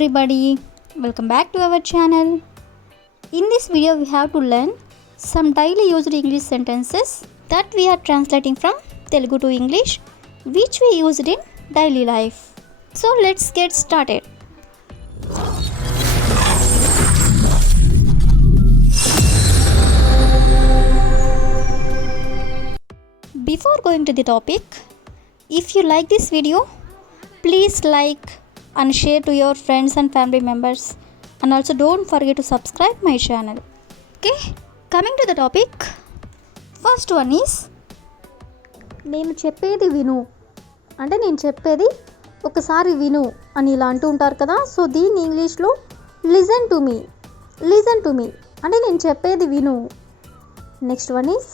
everybody, welcome back to our channel. In this video we have to learn some daily used English sentences that we are translating from Telugu to English which we used in daily life. So let's get started. Before going to the topic, if you like this video, please like and share to your friends and family members, and also don't forget to subscribe my channel. Okay, coming to the topic, first one is నేను చెప్పేది విను అంటే నేను చెప్పేది ఒకసారి విను అని ఇలా అంటూ ఉంటారు కదా. సో దీన్ని ఇంగ్లీష్లో లిజన్ టు మీ అంటే నేను చెప్పేది విను. నెక్స్ట్ వన్ ఈస్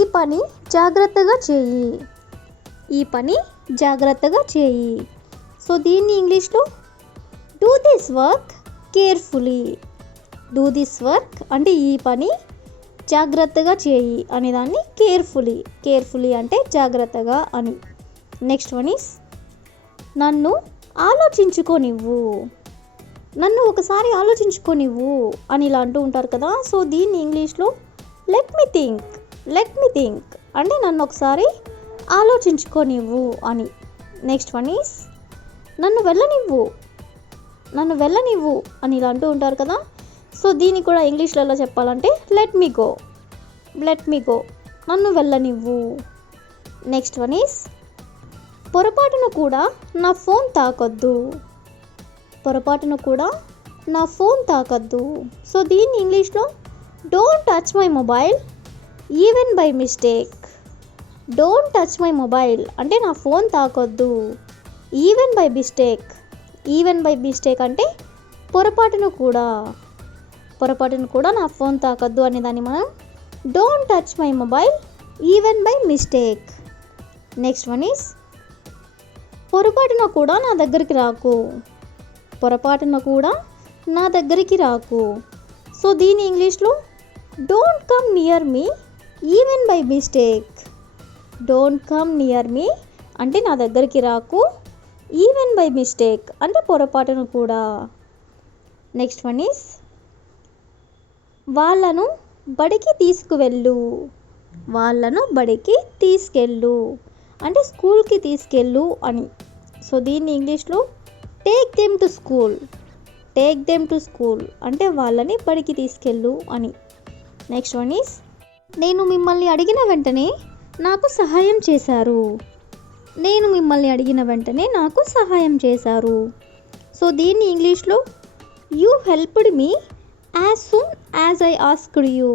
ఈ పని జాగ్రత్తగా చేయి. సో దీన్ని ఇంగ్లీష్లో డూ దిస్ వర్క్ అంటే ఈ పని జాగ్రత్తగా చేయి అనే దాన్ని కేర్ఫుల్లీ అంటే జాగ్రత్తగా అని. నెక్స్ట్ వన్ ఈస్ నన్ను ఒకసారి ఆలోచించుకోనివ్వు అని ఇలా అంటూ ఉంటారు కదా. సో దీన్ని ఇంగ్లీష్లో లెట్ మీ థింక్ అంటే నన్ను ఒకసారి ఆలోచించుకోనివ్వు అని. నెక్స్ట్ వన్ ఈస్ నన్ను వెళ్ళనివ్వు అని ఇలా అంటూ ఉంటారు కదా. సో దీన్ని కూడా ఇంగ్లీష్లో చెప్పాలంటే లెట్ మీ గో నన్ను వెళ్ళనివ్వు. నెక్స్ట్ వన్ ఈస్ పొరపాటున కూడా నా ఫోన్ తాకొద్దు. సో దీన్ని ఇంగ్లీష్లో don't touch my mobile even by mistake. అంటే నా ఫోన్ తాకొద్దు. ఈవెన్ బై మిస్టేక్ అంటే పొరపాటును కూడా నా ఫోన్ తాకొద్దు అనే దాన్ని మనం don't touch my mobile even by mistake. Next one is పొరపాటున కూడా నా దగ్గరికి రాకు. సో దీని ఇంగ్లీష్లో don't come near me even by mistake. అంటే నా దగ్గరికి రాకు. ఈవెన్ బై మిస్టేక్ అంటే పొరపాటును కూడా. నెక్స్ట్ వన్ ఈస్ వాళ్ళను బడికి తీసుకెళ్ళు అంటే స్కూల్కి తీసుకెళ్ళు అని. సో దీన్ని ఇంగ్లీష్లో టేక్ దెమ్ టు స్కూల్ అంటే వాళ్ళని బడికి తీసుకెళ్ళు అని. నెక్స్ట్ వన్ ఈస్ నేను మిమ్మల్ని అడిగిన వెంటనే నాకు సహాయం చేశారు. సో దీన్ని ఇంగ్లీష్లో you helped me as soon as I asked you.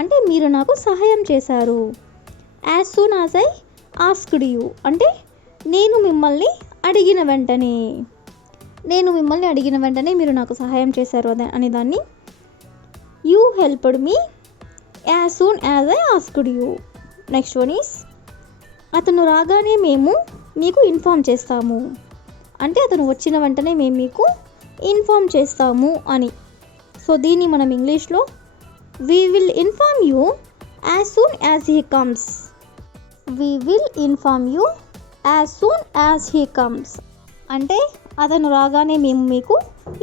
అంటే మీరు నాకు సహాయం చేశారు. As soon as I asked you అంటే నేను మిమ్మల్ని అడిగిన వెంటనే మీరు నాకు సహాయం చేశారు అనే దాన్ని you helped me as soon as I asked you. Next one is అతను రాగానే మేము మీకు ఇన్ఫామ్ చేస్తాము అంటే అతను వచ్చిన వెంటనే మేము మీకు ఇన్ఫామ్ చేస్తాము అని. సో దీన్ని మనం ఇంగ్లీష్లో we will inform you as soon as he comes అంటే అతను రాగానే మేము మీకు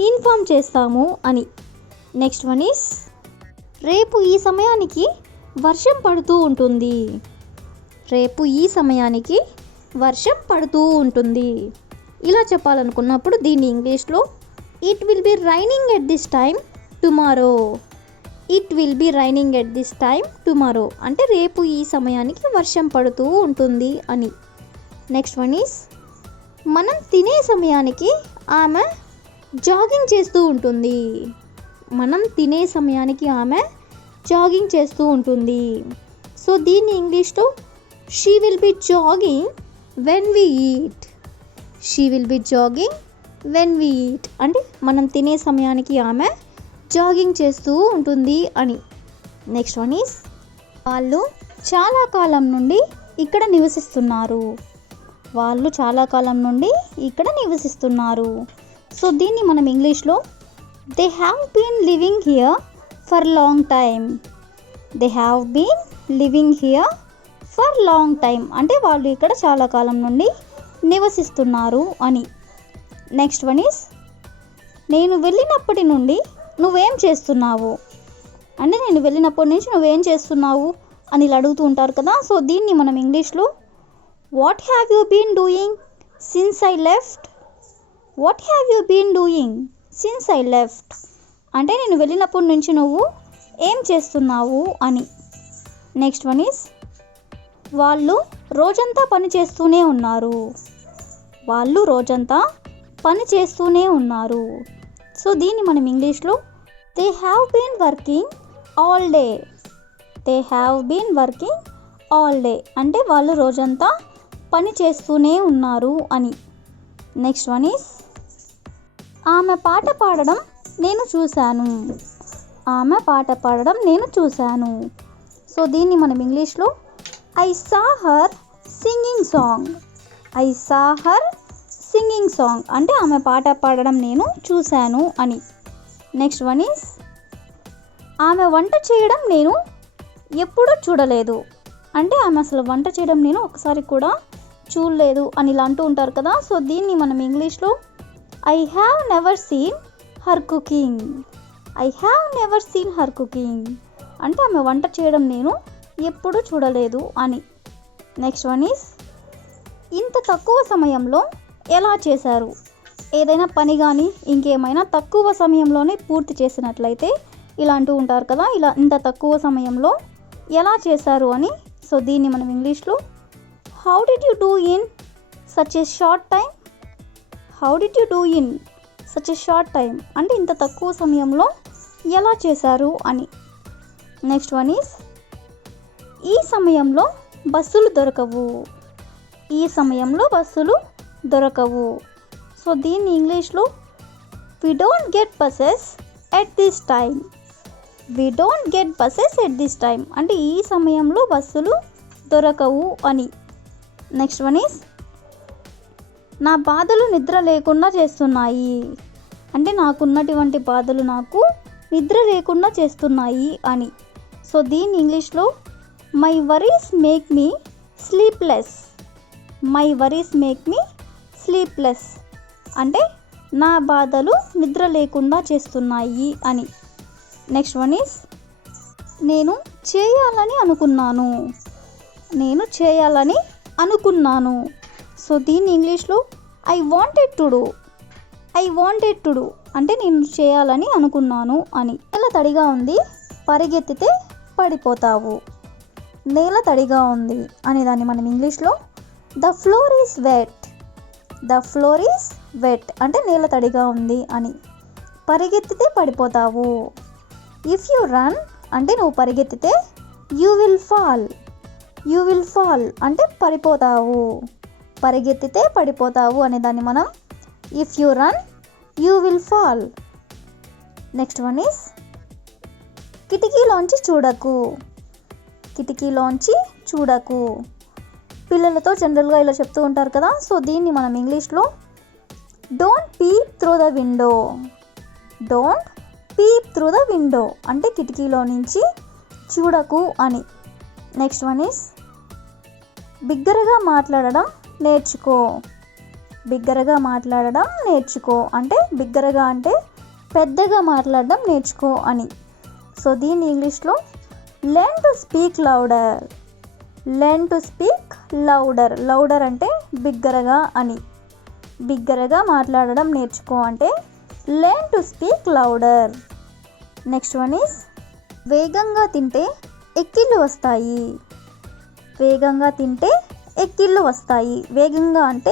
ఇన్ఫామ్ చేస్తాము అని. నెక్స్ట్ వన్ ఈస్ రేపు ఈ సమయానికి వర్షం పడుతూ ఉంటుంది. ఇలా చెప్పాలనుకున్నప్పుడు దీన్ని ఇంగ్లీష్లో it will be raining at this time tomorrow అంటే రేపు ఈ సమయానికి వర్షం పడుతూ ఉంటుంది అని. నెక్స్ట్ వన్ ఈస్ మనం తినే సమయానికి ఆమె జాగింగ్ చేస్తూ ఉంటుంది. సో దీన్ని ఇంగ్లీష్లో she will be jogging when we eat అంటే మనం తినే సమయానికి ఆమె జాగింగ్ చేస్తూ ఉంటుంది అని. నెక్స్ట్ వన్ ఈస్ వాళ్ళు చాలా కాలం నుండి ఇక్కడ నివసిస్తున్నారు. సో దీన్ని మనం ఇంగ్లీష్లో they have been living here for long time అంటే వాళ్ళు ఇక్కడ చాలా కాలం నుండి నివసిస్తున్నారు అని. నెక్స్ట్ వన్ ఈస్ నేను వెళ్ళినప్పటి నుండి నువ్వేం చేస్తున్నావు. అంటే నేను వెళ్ళినప్పటి నుంచి నువ్వేం చేస్తున్నావు అని ఇలా అడుగుతూ ఉంటారు కదా. సో దీన్ని మనం ఇంగ్లీష్లో what have you been doing since I left. What have you been doing since I left అంటే నేను వెళ్ళినప్పటి నుంచి నువ్వు ఏం చేస్తున్నావు అని. నెక్స్ట్ వన్ ఈస్ వాళ్ళు రోజంతా పని చేస్తూనే ఉన్నారు. వాళ్ళు రోజంతా పని చేస్తూనే ఉన్నారు. సో దీన్ని మనం ఇంగ్లీష్లో they have been working all day. They have been working all day అంటే వాళ్ళు రోజంతా పని చేస్తూనే ఉన్నారు అని. నెక్స్ట్ వన్ ఈస్ ఆమె పాట పాడడం నేను చూశాను. ఆమె పాట పాడడం నేను చూశాను. సో దీన్ని మనం ఇంగ్లీష్లో I saw her singing song. I saw her singing song అంటే ఆమె పాట పాడడం నేను చూశాను అని. నెక్స్ట్ వన్ ఈస్ ఆమె వంట చేయడం నేను ఎప్పుడూ చూడలేదు. అంటే ఆమె అసలు వంట చేయడం నేను ఒకసారి కూడా చూడలేదు అని ఇలా అంటూ ఉంటారు కదా. సో దీన్ని మనం ఇంగ్లీష్లో I have never seen her cooking. I have never seen her cooking అంటే ఆమె వంట చేయడం నేను ఎప్పుడూ చూడలేదు అని. నెక్స్ట్ వన్ ఈస్ ఇంత తక్కువ సమయంలో ఎలా చేశారు. ఏదైనా పని కానీ ఇంకేమైనా తక్కువ సమయంలోనే పూర్తి చేసినట్లయితే ఇలా అంటూ ఉంటారు కదా. ఇలా ఇంత తక్కువ సమయంలో ఎలా చేశారు అని. సో దీన్ని మనం ఇంగ్లీష్లో how did you do in such a short time. How did you do in such a short time అంటే ఇంత తక్కువ సమయంలో ఎలా చేశారు అని. నెక్స్ట్ వన్ ఈస్ ఈ సమయంలో బస్సులు దొరకవు. ఈ సమయంలో బస్సులు దొరకవు. సో దీన్ని ఇంగ్లీష్లో we don't get buses at this time. We don't get buses at this time అంటే ఈ సమయంలో బస్సులు దొరకవు అని. నెక్స్ట్ వన్ ఈస్ నా బాధలు నిద్ర లేకుండా చేస్తున్నాయి. అంటే నాకున్నటువంటి బాధలు నాకు నిద్ర లేకుండా చేస్తున్నాయి అని. సో దీన్ని ఇంగ్లీష్లో my worries make me sleepless. My worries make me sleepless అంటే నా బాధలు నిద్ర లేకుండా చేస్తున్నాయి అని. నెక్స్ట్ వన్ ఈస్ నేను చేయాలని అనుకున్నాను. నేను చేయాలని అనుకున్నాను. సో దీన్ని ఇంగ్లీష్లో I wanted to do. I wanted to do అంటే నేను చేయాలని అనుకున్నాను అని. నేల తడిగా ఉంది పరిగెత్తితే పడిపోతావు. నేల తడిగా ఉంది అనే దాన్ని మనం ఇంగ్లీష్లో the floor is wet. The floor is wet అంటే నేల తడిగా ఉంది అని. పరిగెత్తితే పడిపోతావు. ఇఫ్ యూ రన్ అంటే నువ్వు పరిగెత్తితే you will fall. You will fall అంటే పడిపోతావు. పరిగెత్తితే పడిపోతావు అనే దాన్ని మనం if you run you will fall. Next one is కిటికీలోంచి చూడకు. కిటికీలోంచి చూడకు పిల్లలతో జనరల్గా ఇలా చెప్తూ ఉంటారు కదా. సో దీన్ని మనం ఇంగ్లీష్లో don't peep through the window. Don't peep through the window అంటే కిటికీలో నుంచి చూడకు అని. నెక్స్ట్ వన్ ఈస్ బిగ్గరగా మాట్లాడడం నేర్చుకో. బిగ్గరగా మాట్లాడడం నేర్చుకో అంటే బిగ్గరగా అంటే పెద్దగా మాట్లాడడం నేర్చుకో అని. సో దీన్ని ఇంగ్లీష్లో learn to speak louder. Learn to speak louder. Louder అంటే బిగ్గరగా అని. బిగ్గరగా మాట్లాడడం నేర్చుకో అంటే learn to speak louder. Next one is వేగంగా తింటే ఎక్కిళ్ళు వస్తాయి. వేగంగా తింటే ఎక్కిళ్ళు వస్తాయి. వేగంగా అంటే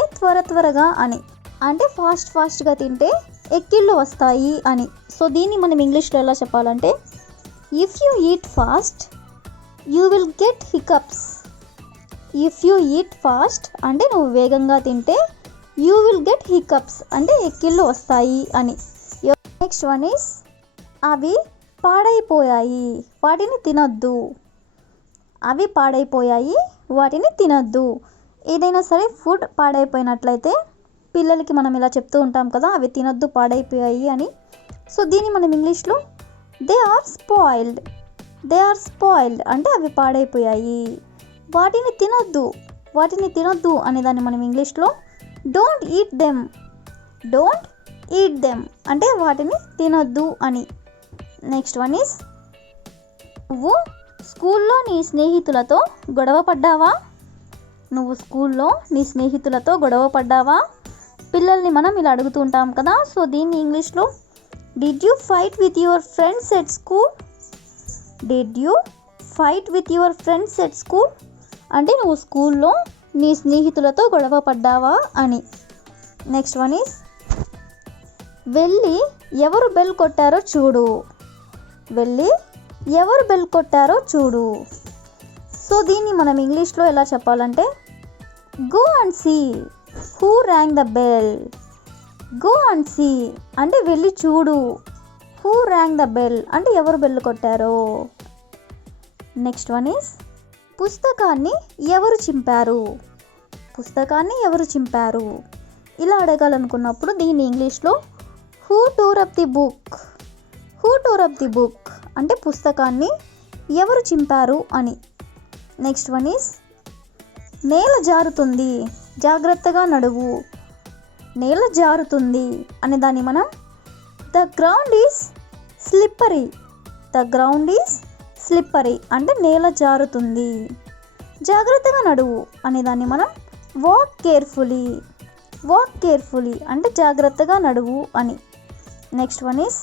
త్వరగా అని. అంటే ఫాస్ట్గా తింటే ఎక్కిళ్ళు వస్తాయి అని. సో దీన్ని మనం ఇంగ్లీష్లో ఎలా చెప్పాలంటే if you eat fast you will get hiccups. If you eat fast అంటే నువ్వు వేగంగా తింటే యూ విల్ గెట్ హికప్స్ అంటే ఎక్కిళ్ళు వస్తాయి అని. నెక్స్ట్ వన్ ఈస్ అవి పాడైపోయాయి వాటిని తినొద్దు. అవి పాడైపోయాయి వాటిని తినొద్దు. ఏదైనా సరే ఫుడ్ పాడైపోయినట్లయితే పిల్లలకి మనం ఇలా చెప్తూ ఉంటాం కదా, అవి తినొద్దు పాడైపోయాయి అని. సో దీన్ని మనం ఇంగ్లీష్లో they are spoiled. They are spoiled అంటే అవి పాడైపోయాయి. వాటిని తినొద్దు. వాటిని తినొద్దు అనే దాన్ని మనం ఇంగ్లీష్లో don't eat them. Don't eat them అంటే వాటిని తినొద్దు అని. నెక్స్ట్ వన్ ఈస్ నువ్వు స్కూల్లో నీ స్నేహితులతో గొడవ పడ్డావా? నువ్వు స్కూల్లో నీ స్నేహితులతో గొడవ పడ్డావా? పిల్లల్ని మనం ఇలా అడుగుతూ ఉంటాం కదా. సో దీన్ని ఇంగ్లీష్లో did you fight with your friends at school? Did you fight with your friends at school అంటే నువ్వు స్కూల్లో నీ స్నేహితులతో గొడవ పడ్డావా అని. నెక్స్ట్ వన్ ఈస్ వెళ్ళి ఎవరు బెల్ కొట్టారో చూడు. వెళ్ళి ఎవరు బెల్ కొట్టారో చూడు. సో దీన్ని మనం ఇంగ్లీష్లో ఎలా చెప్పాలంటే go and see who rang the bell. Go and see అంటే వెళ్ళి చూడు. హూ ర్యాంగ్ ద బెల్ అంటే ఎవరు బెల్ కొట్టారో. నెక్స్ట్ వన్ ఈస్ పుస్తకాన్ని ఎవరు చింపారు? పుస్తకాన్ని ఎవరు చింపారు ఇలా అడగాలనుకున్నప్పుడు దీన్ని ఇంగ్లీష్లో who tore up the book. Who tore up the book అంటే పుస్తకాన్ని ఎవరు చింపారు అని. నెక్స్ట్ వన్ ఈస్ నేల జారుతుంది జాగ్రత్తగా నడువు. నేల జారుతుంది అనే దాన్ని మనం the ground is slippery. The ground is slippery అంటే నేల జారుతుంది. జాగ్రత్తగా నడువు అనే దాన్ని మనం వాక్ కేర్ఫుల్లీ. వాక్ కేర్ఫుల్లీ అంటే జాగ్రత్తగా నడువు అని. నెక్స్ట్ వన్ ఈస్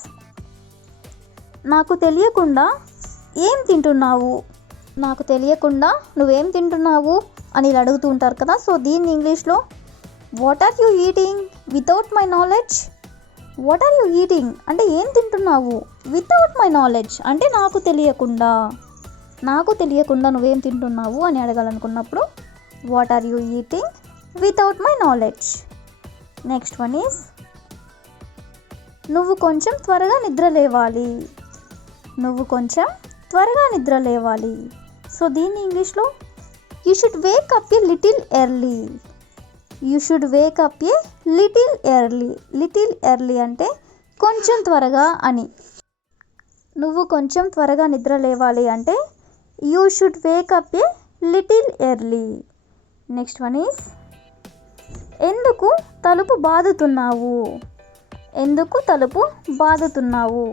నాకు తెలియకుండా ఏం తింటున్నావు? నాకు తెలియకుండా నువ్వేం తింటున్నావు అని ఇలా అడుగుతూ ఉంటారు కదా. సో దీన్ని ఇంగ్లీష్లో what are you eating without my knowledge. What are you eating అంటే ఏం తింటున్నావు. వితౌట్ మై నాలెడ్జ్ అంటే నాకు తెలియకుండా. నాకు తెలియకుండా నువ్వేం తింటున్నావు అని అడగాలనుకున్నప్పుడు what are you eating without my knowledge. Next one is నువ్వు కొంచెం త్వరగా నిద్ర లేవాలి. నువ్వు కొంచెం త్వరగా నిద్ర లేవాలి. సో దీన్ని ఇంగ్లీష్లో you should Wake up a little early. You should Wake up a little early. Little early అంటే కొంచెం త్వరగా అని. నువ్వు కొంచెం త్వరగా నిద్ర లేవాలి అంటే you should Wake up a little early. Next one is ఎందుకు తలుపు బాదుతున్నావు. ఎందుకు తలుపు బాదుతున్నావు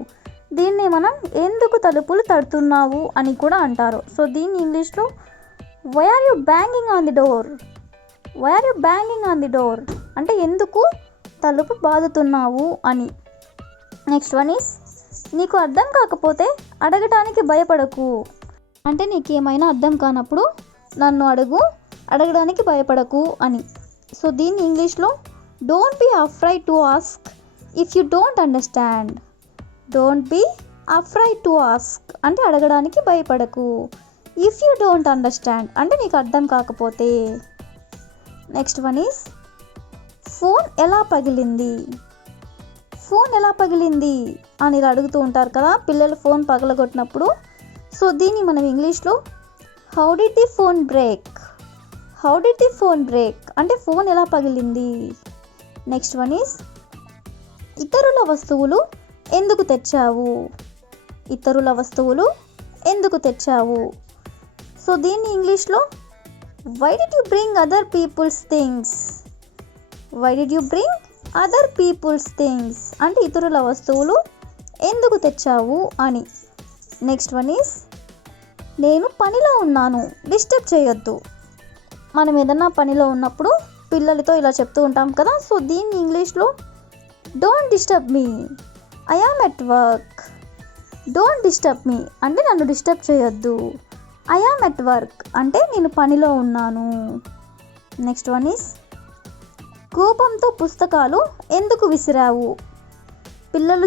దీన్ని మనం ఎందుకు తలుపులు తడుతున్నావు అని కూడా అంటారు. సో దీన్ని ఇంగ్లీష్లో why are you banging on the door. Why are you banging on the door అంటే ఎందుకు తలుపు బాదుతున్నావు అని. నెక్స్ట్ వన్ ఈస్ నీకు అర్థం కాకపోతే అడగటానికి భయపడకు అంటే నీకేమైనా అర్థం కానప్పుడు నన్ను అడుగు, అడగడానికి భయపడకు అని. సో దీన్ని ఇంగ్లీష్లో don't be afraid to ask if you don't understand. Don't be afraid to ask అంటే అడగడానికి భయపడకు. ఇఫ్ యూ డోంట్ అండర్స్టాండ్ అంటే నీకు అర్థం కాకపోతే. నెక్స్ట్ వన్ ఈస్ ఫోన్ ఎలా పగిలింది. ఫోన్ ఎలా పగిలింది అని ఇలా అడుగుతూ ఉంటారు కదా పిల్లలు ఫోన్ పగలగొట్టినప్పుడు. సో దీన్ని మనం ఇంగ్లీష్లో how did the phone break. How did the phone break అంటే ఫోన్ ఎలా పగిలింది. నెక్స్ట్ వన్ ఈస్ ఇతరుల వస్తువులు ఎందుకు తెచ్చావు. ఇతరుల వస్తువులు ఎందుకు తెచ్చావు. సో దీన్ని ఇంగ్లీష్లో why did you bring other people's things. Why did you bring other people's things అంటే ఇతరుల వస్తువులు ఎందుకు తెచ్చావు అని. నెక్స్ట్ వన్ ఈస్ నేను పనిలో ఉన్నాను డిస్టర్బ్ చేయొద్దు. మనం ఏదన్నా పనిలో ఉన్నప్పుడు పిల్లలతో ఇలా చెప్తూ ఉంటాం కదా. సో దీన్ని ఇంగ్లీష్లో don't disturb me. I am at work. Don't disturb me అంటే నన్ను డిస్టర్బ్ చేయొద్దు. ఐ యామ్ ఎట్ వర్క్ అంటే నేను పనిలో ఉన్నాను. నెక్స్ట్ వన్ ఈస్ కోపంతో పుస్తకాలు ఎందుకు విసిరావు.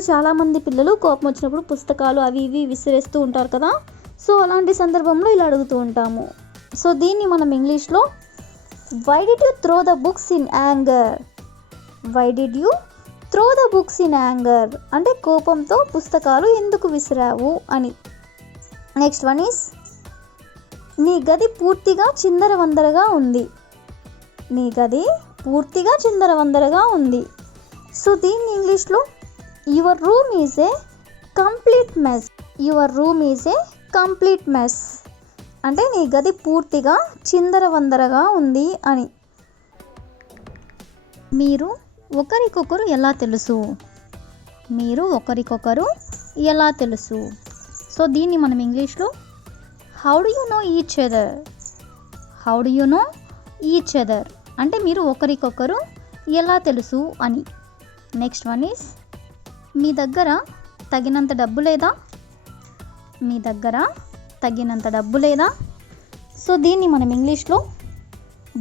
చాలామంది పిల్లలు కోపం వచ్చినప్పుడు పుస్తకాలు అవి ఇవి విసిరేస్తూ ఉంటారు కదా. సో అలాంటి సందర్భంలో ఇలా అడుగుతూ ఉంటాము. సో దీన్ని మనం ఇంగ్లీష్లో why did you throw the books in anger. Why did you throw the books in anger అంటే కోపంతో పుస్తకాలు ఎందుకు విసిరావు అని. నెక్స్ట్ వన్ ఈస్ నీ గది పూర్తిగా చిందరవందరగా ఉంది. నీ గది పూర్తిగా చిందరవందరగా ఉంది. సో దీన్ని ఇంగ్లీష్లో your room is a complete mess. Your room is a complete mess అంటే నీ గది పూర్తిగా చిందరవందరగా ఉంది అని. మీరు ఒకరికొకరు ఎలా తెలుసు? మీరు ఒకరికొకరు ఎలా తెలుసు? సో దీన్ని మనం ఇంగ్లీష్లో how do you know each other? How do you know each other అంటే మీరు ఒకరికొకరు ఎలా తెలుసు అని. నెక్స్ట్ వన్ ఈస్ మీ దగ్గర తగినంత డబ్బు లేదా? మీ దగ్గర తగినంత డబ్బు లేదా? సో దీన్ని మనం ఇంగ్లీష్లో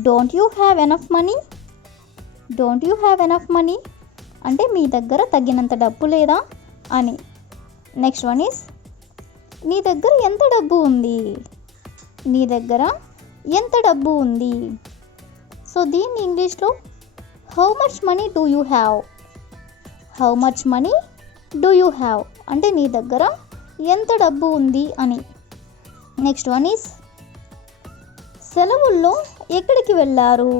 don't you have enough money? Don't you have enough money అంటే మీ దగ్గర తగినంత డబ్బు లేదా అని. నెక్స్ట్ వన్ ఈస్ నీ దగ్గర ఎంత డబ్బు ఉంది? నీ దగ్గర ఎంత డబ్బు ఉంది? సో దీన్ని ఇంగ్లీష్లో how much money do you have? How much money do you have అంటే నీ దగ్గర ఎంత డబ్బు ఉంది అని. నెక్స్ట్ వన్ ఈస్ సెలవుల్లో ఎక్కడికి వెళ్ళారు?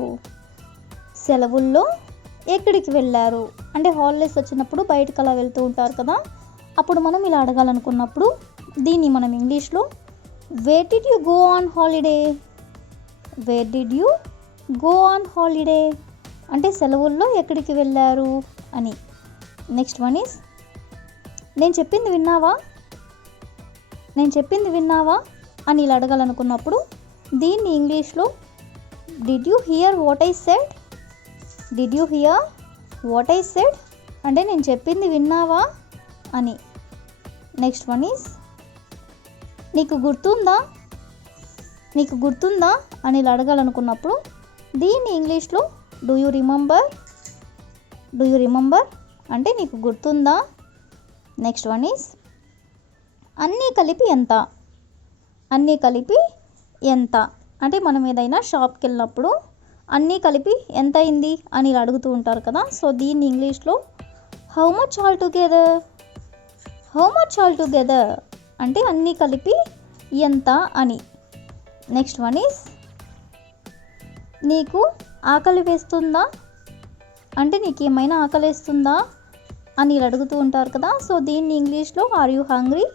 సెలవుల్లో ఎక్కడికి వెళ్ళారు అంటే హాలిడేస్ వచ్చినప్పుడు బయటకు అలా వెళ్తూ ఉంటారు కదా, అప్పుడు మనం ఇలా అడగాలనుకున్నప్పుడు దీన్ని మనం ఇంగ్లీష్లో where did you go on holiday? Where did you go on holiday అంటే సెలవుల్లో ఎక్కడికి వెళ్ళారు అని. నెక్స్ట్ వన్ ఈస్ నేను చెప్పింది విన్నావా? నేను చెప్పింది విన్నావా అని ఇలా అడగాలనుకున్నప్పుడు దీన్ని ఇంగ్లీష్లో did you here what I said? Did you here what I said అంటే నేను చెప్పింది విన్నావా అని. నెక్స్ట్ వన్ ఈస్ నీకు గుర్తుందా? నీకు గుర్తుందా అని ఇలా అడగాలనుకున్నప్పుడు దీన్ని ఇంగ్లీష్లో do you remember? Do you remember అంటే నీకు గుర్తుందా? నెక్స్ట్ వన్ ఈస్ అన్నీ కలిపి ఎంత? అన్నీ కలిపి ఎంత అంటే మనం ఏదైనా షాప్కి వెళ్ళినప్పుడు అన్నీ కలిపి ఎంత అయింది అని ఇలా అడుగుతూ ఉంటారు కదా, సో దీన్ని ఇంగ్లీష్లో how much all together? How much all together అంటే అన్నీ కలిపి ఎంత అని. నెక్స్ట్ వన్ ఈస్ నీకు ఆకలి వేస్తుందా అంటే నీకు ఏమైనా ఆకలి వేస్తుందా అని ఇలా అడుగుతూ ఉంటారు కదా, సో దీన్ని ఇంగ్లీష్లో are you hungry?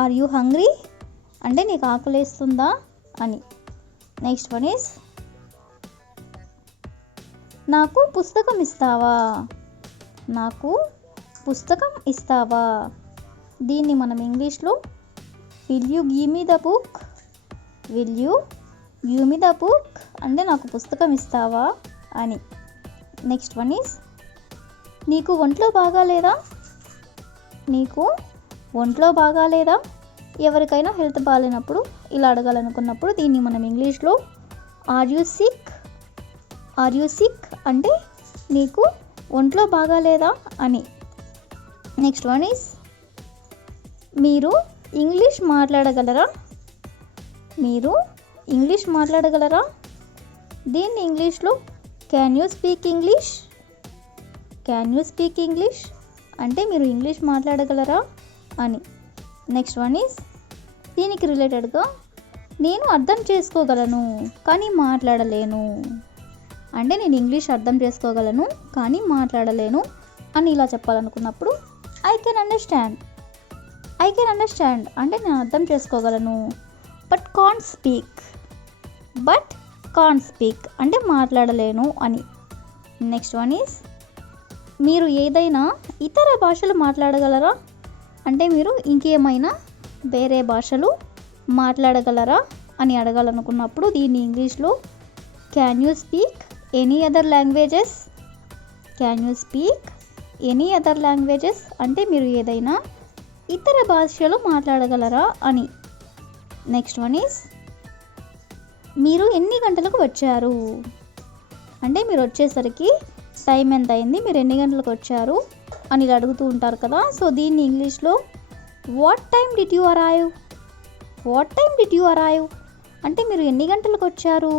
Are you hungry అంటే నీకు ఆకలి వేస్తుందా అని. నెక్స్ట్ వన్ ఈస్ నాకు పుస్తకం ఇస్తావా? నాకు పుస్తకం ఇస్తావా దీన్ని మనం ఇంగ్లీష్లో will you give me the book? Will you give me the book అంటే నాకు పుస్తకం ఇస్తావా అని. నెక్స్ట్ వన్ ఈస్ నీకు ఒంట్లో బాగాలేదా? నీకు ఒంట్లో బాగాలేదా ఎవరికైనా హెల్త్ బాగాలేనప్పుడు ఇలా అడగాలనుకున్నప్పుడు దీన్ని మనం ఇంగ్లీష్లో are you sick? Are you sick అంటే నీకు ఒంట్లో బాగాలేదా అని. నెక్స్ట్ వన్ ఈస్ మీరు ఇంగ్లీష్ మాట్లాడగలరా? మీరు ఇంగ్లీష్ మాట్లాడగలరా దీన్ని ఇంగ్లీష్లో can you speak English? Can you speak English అంటే మీరు ఇంగ్లీష్ మాట్లాడగలరా అని. నెక్స్ట్ వన్ ఈస్ దీనికి రిలేటెడ్గా నేను అర్థం చేసుకోగలను కానీ మాట్లాడలేను అంటే నేను ఇంగ్లీష్ అర్థం చేసుకోగలను కానీ మాట్లాడలేను అని ఇలా చెప్పాలనుకున్నప్పుడు I can understand. I can understand అంటే నేను అర్థం చేసుకోగలను but can't speak. But can't speak అంటే మాట్లాడలేను అని. నెక్స్ట్ వన్ ఈస్ మీరు ఏదైనా ఇతర భాషలు మాట్లాడగలరా అంటే మీరు ఇంకేమైనా వేరే భాషలు మాట్లాడగలరా అని అడగాలనుకున్నప్పుడు దీన్ని ఇంగ్లీష్లో can you speak any other languages? Can you speak any other languages అంటే మీరు ఏదైనా ఇతర భాషలు మాట్లాడగలరా అని. నెక్స్ట్ వన్ ఈస్ మీరు ఎన్ని గంటలకు వచ్చారు అంటే మీరు వచ్చేసరికి టైం ఎంత అయింది, మీరు ఎన్ని గంటలకు వచ్చారు అని ఇలా అడుగుతూ ఉంటారు కదా, సో దీన్ని ఇంగ్లీష్లో what time did you arrive? What time did you arrive అంటే మీరు ఎన్ని గంటలకు వచ్చారు.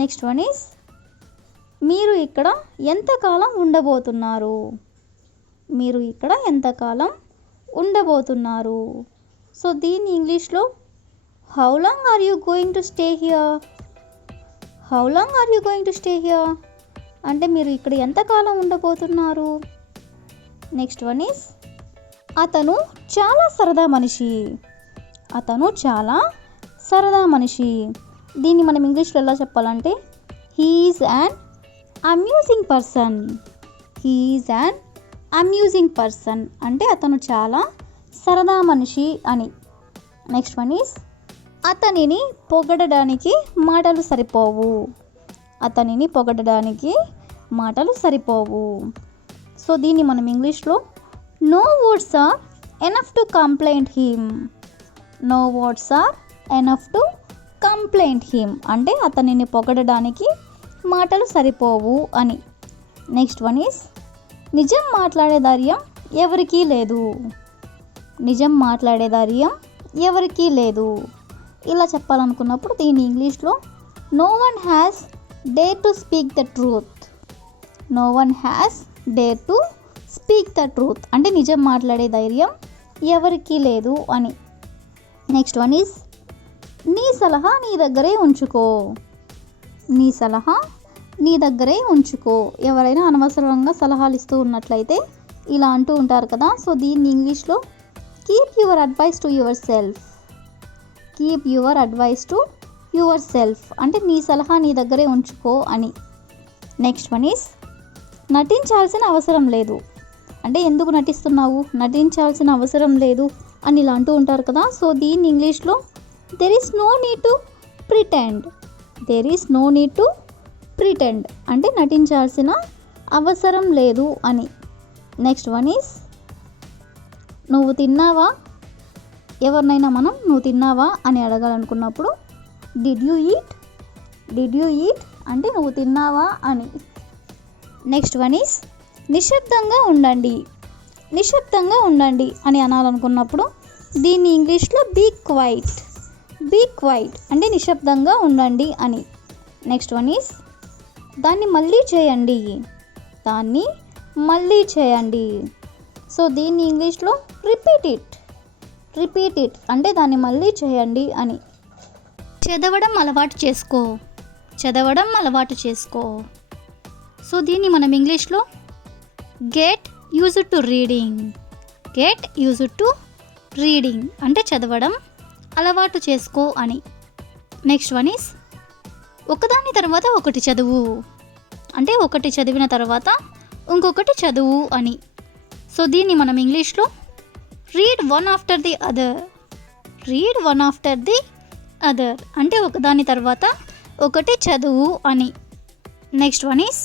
నెక్స్ట్ వన్ ఈస్ మీరు ఇక్కడ ఎంతకాలం ఉండబోతున్నారు? మీరు ఇక్కడ ఎంతకాలం ఉండబోతున్నారు. సో దీన్ని ఇంగ్లీష్లో how long are you going to stay here? How long are you going to stay here అంటే మీరు ఇక్కడ ఎంతకాలం ఉండబోతున్నారు. నెక్స్ట్ వన్ ఈస్ అతను చాలా సరదా మనిషి. అతను చాలా సరదా మనిషి దీన్ని మనం ఇంగ్లీష్లో ఎలా చెప్పాలంటే he is an amusing person. He is an amusing person అంటే అతను చాలా సరదా మనిషి అని. నెక్స్ట్ వన్ ఈజ్ అతనిని పొగడడానికి మాటలు సరిపోవు. అతనిని పొగడడానికి మాటలు సరిపోవు. సో దీన్ని మనం ఇంగ్లీష్లో no words are enough to complaint him. No words are enough to complaint him అంటే అతనిని పొగడడానికి మాటలు సరిపోవు అని. నెక్స్ట్ వన్ ఈస్ నిజం మాట్లాడే ధైర్యం ఎవరికీ లేదు. నిజం మాట్లాడే ధైర్యం ఎవరికీ లేదు. ఇలా చెప్పాలనుకున్నప్పుడు దీన్ని ఇంగ్లీష్లో no one has dare to speak the truth. No one has dare to speak the truth అంటే నిజం మాట్లాడే ధైర్యం ఎవరికీ లేదు అని. నెక్స్ట్ వన్ ఈజ్ నీ సలహా నీ దగ్గరే ఉంచుకో. నీ సలహా నీ దగ్గరే ఉంచుకో. ఎవరైనా అనవసరంగా సలహాలు ఇస్తూ ఉన్నట్లయితే ఇలా అంటూ ఉంటారు కదా. సో దీన్ని ఇంగ్లీష్లో keep your advice to your self. Keep your advice to your self అంటే నీ సలహా నీ దగ్గరే ఉంచుకో అని. నెక్స్ట్ వన్ ఈస్ నటించాల్సిన అవసరం లేదు అంటే ఎందుకు నటిస్తున్నావు, నటించాల్సిన అవసరం లేదు అని ఇలా అంటూ ఉంటారు కదా. సో దీన్ని ఇంగ్లీష్లో there is no need to pretend. There is no need to pretend అంటే నటించాల్సిన అవసరం లేదు అని. నెక్స్ట్ వన్ ఈస్ నువ్వు తిన్నావా. ఎవరినైనా మనం నువ్వు తిన్నావా అని అడగాలనుకున్నప్పుడు did you eat. Did you eat అంటే నువ్వు తిన్నావా అని. నెక్స్ట్ వన్ ఈస్ నిశ్శబ్దంగా ఉండండి. నిశ్శబ్దంగా ఉండండి అని అనాలనుకున్నప్పుడు దీన్ని ఇంగ్లీష్లో బీ క్వైట్. బీ క్వైట్ అంటే నిశ్శబ్దంగా ఉండండి అని. నెక్స్ట్ వన్ ఈస్ దాన్ని మళ్ళీ చేయండి. దాన్ని మళ్ళీ చేయండి. సో దీన్ని ఇంగ్లీష్లో రిపీట్ ఇట్. రిపీట్ ఇట్ అంటే దాన్ని మళ్ళీ చేయండి అని. చదవడం అలవాటు చేసుకో. చదవడం అలవాటు చేసుకో. సో దీన్ని మనం ఇంగ్లీష్లో get used to reading. Get used to reading అంటే చదవడం అలవాటు చేసుకో అని. నెక్స్ట్ వన్ ఈస్ ఒకదాని తర్వాత ఒకటి చదువు అంటే ఒకటి చదివిన తర్వాత ఇంకొకటి చదువు అని. సో దీన్ని మనం ఇంగ్లీష్లో read one after the other. Read one after the other అంటే ఒకదాని తర్వాత ఒకటి చదువు అని. నెక్స్ట్ వన్ ఈస్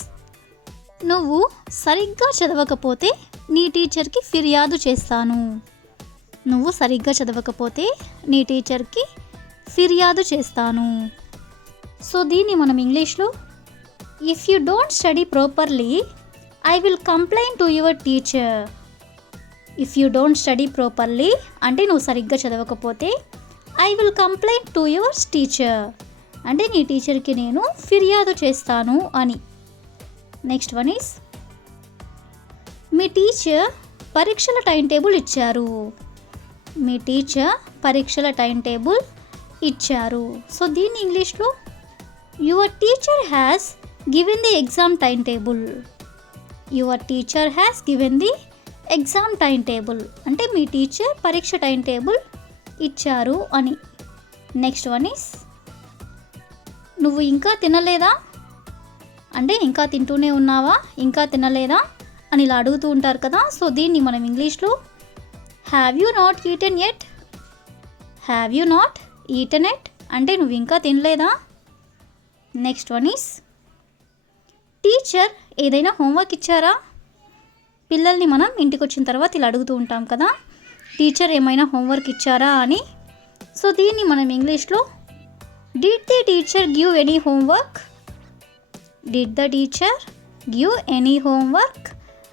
నువ్వు సరిగ్గా చదవకపోతే నీ టీచర్కి ఫిర్యాదు చేస్తాను. నువ్వు సరిగ్గా చదవకపోతే నీ టీచర్కి ఫిర్యాదు చేస్తాను. సో దీన్ని మనం ఇంగ్లీష్లో if you don't study properly I will complaint to your teacher. If you don't study properly అంటే నువ్వు సరిగ్గా చదవకపోతే I will complaint to your teacher అంటే నీ టీచర్కి నేను ఫిర్యాదు చేస్తాను అని. Next one is me teacher పరీక్షల టైం టేబుల్ ఇచ్చారు. మీ టీచర్ పరీక్షల టైం టేబుల్ ఇచ్చారు. సో దీన్ని ఇంగ్లీష్లో your teacher has given the exam time table. Your teacher has given the exam time table అంటే మీ టీచర్ పరీక్ష టైం టేబుల్ ఇచ్చారు అని. నెక్స్ట్ వన్ ఈస్ నువ్వు ఇంకా తినలేదా అంటే ఇంకా తింటూనే ఉన్నావా, ఇంకా తినలేదా అని ఇలా అడుగుతూ ఉంటారు కదా. సో దీన్ని మనం ఇంగ్లీష్లో have you not eaten at. Have you not eaten at అంటే నువ్వు ఇంకా తినలేదా. నెక్స్ట్ వన్ ఈస్ టీచర్ ఏదైనా హోంవర్క్ ఇచ్చారా. పిల్లల్ని మనం ఇంటికి వచ్చిన తర్వాత ఇలా అడుగుతూ ఉంటాం కదా టీచర్ ఏమైనా హోంవర్క్ ఇచ్చారా అని. సో దీన్ని మనం ఇంగ్లీష్లో did the teacher give any homework. Did the teacher give any homework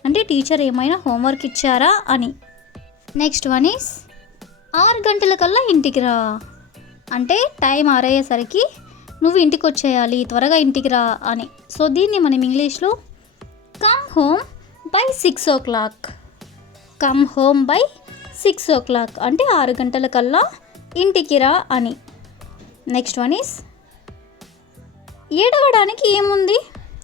అంటే టీచర్ ఏమైనా హోంవర్క్ ఇచ్చారా అని. నెక్స్ట్ వన్ ఈస్ 6 గంటలకల్లా ఇంటికి రా అంటే టైం 6 అయ్యేసరికి నువ్వు ఇంటికి వచ్చేయాలి, త్వరగా ఇంటికి రా అని. సో దీన్ని మనం ఇంగ్లీష్లో come home by 6 o'clock. Come home by 6 o'clock అంటే 6 గంటలకల్లా ఇంటికి రా అని. నెక్స్ట్ వన్ ఈస్ ఏడవడానికి ఏముంది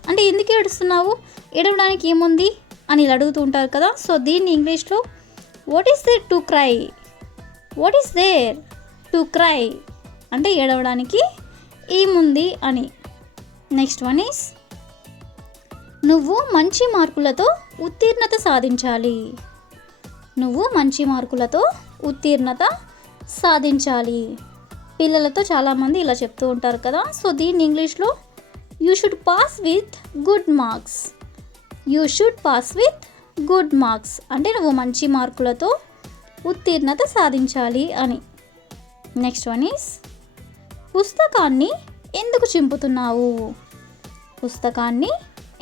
అంటే ఎందుకు ఏడుస్తున్నావు, ఏడవడానికి ఏముంది అని ఇలా అడుగుతూ ఉంటారు కదా. సో దీన్ని ఇంగ్లీష్లో what is there to cry. What is there to cry అంటే ఏడవడానికి ఏముంది అని. నెక్స్ట్ వన్ ఈస్ నువ్వు మంచి మార్కులతో ఉత్తీర్ణత సాధించాలి. నువ్వు మంచి మార్కులతో ఉత్తీర్ణత సాధించాలి. పిల్లలతో చాలామంది ఇలా చెప్తూ ఉంటారు కదా. సో దీన్ని ఇంగ్లీష్లో you should pass with good marks. You should pass with good marks అంటే నువ్వు మంచి మార్కులతో ఉత్తీర్ణత సాధించాలి అని. నెక్స్ట్ వన్ ఈస్ పుస్తకాన్ని ఎందుకు చింపుతున్నావు. పుస్తకాన్ని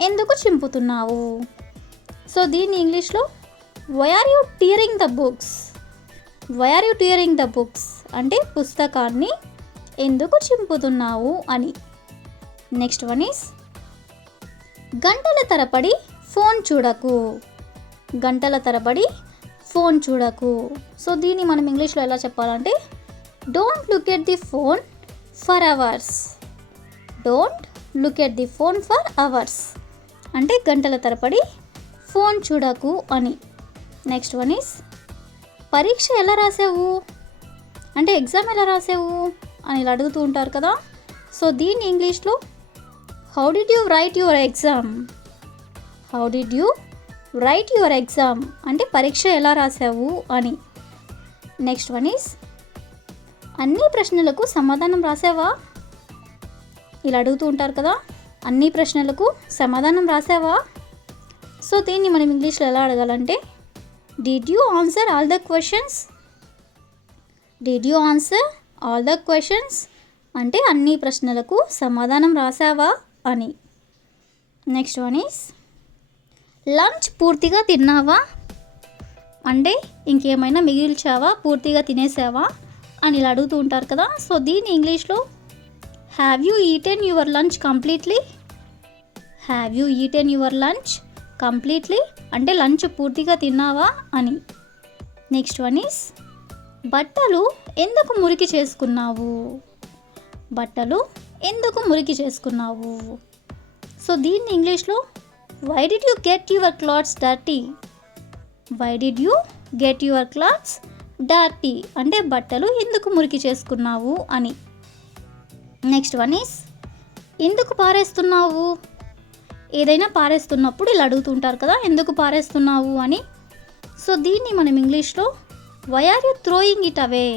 ఎందుకు చింపుతున్నావు. సో దీన్ని ఇంగ్లీష్లో why are you tearing the books. Why are you tearing the books అంటే పుస్తకాన్ని ఎందుకు చింపుతున్నావు అని. నెక్స్ట్ వన్ ఈస్ గంటల తరబడి ఫోన్ చూడకు. గంటల తరబడి ఫోన్ చూడకు. సో దీన్ని మనం ఇంగ్లీష్లో ఎలా చెప్పాలంటే don't look at the phone for hours. Don't look at the phone for hours అంటే గంటల తరబడి ఫోన్ చూడకు అని. నెక్స్ట్ వన్ ఈస్ పరీక్ష ఎలా రాసావు అంటే ఎగ్జామ్ ఎలా రాసావు అని ఇలా అడుగుతూ ఉంటారు కదా. సో దీన్ని ఇంగ్లీష్లో how did you right your exam. How did you right your exam అంటే పరీక్ష ఎలా రాసావు అని. నెక్స్ట్ వన్ ఈస్ అన్ని ప్రశ్నలకు సమాధానం రాసావా. ఇలా అడుగుతూ ఉంటారు కదా. అన్ని ప్రశ్నలకు సమాధానం రాసావా. సో దీన్ని మనం ఇంగ్లీష్లో ఎలా అడగాలంటే did you answer all the questions. Did you answer all the questions అంటే అన్ని ప్రశ్నలకు సమాధానం రాసావా అని. నెక్స్ట్ వన్ ఈస్ లంచ్ పూర్తిగా తిన్నావా అంటే ఇంకేమైనా మిగిల్చావా, పూర్తిగా తినేసావా అని ఇలా అడుగుతూ ఉంటారు కదా. సో దీన్ని ఇంగ్లీష్లో have you eaten your lunch completely. Have you eaten your lunch completely అంటే లంచ్ పూర్తిగా తిన్నావా అని. నెక్స్ట్ వన్ ఈస్ బట్టలు ఎందుకు మురికి చేసుకున్నావు. బట్టలు ఎందుకు మురికి చేసుకున్నావు. సో దీన్ని ఇంగ్లీష్లో why did you get your clothes dirty. Why did you get your clothes dirty అంటే బట్టలు ఎందుకు మురికి చేసుకున్నావు అని. నెక్స్ట్ వన్ ఈస్ ఎందుకు పారేస్తున్నావు. ఏదైనా పారేస్తున్నప్పుడు ఇలా అడుగుతుంటారు కదా ఎందుకు పారేస్తున్నావు అని. సో దీన్ని మనం ఇంగ్లీష్లో why are you throwing it away.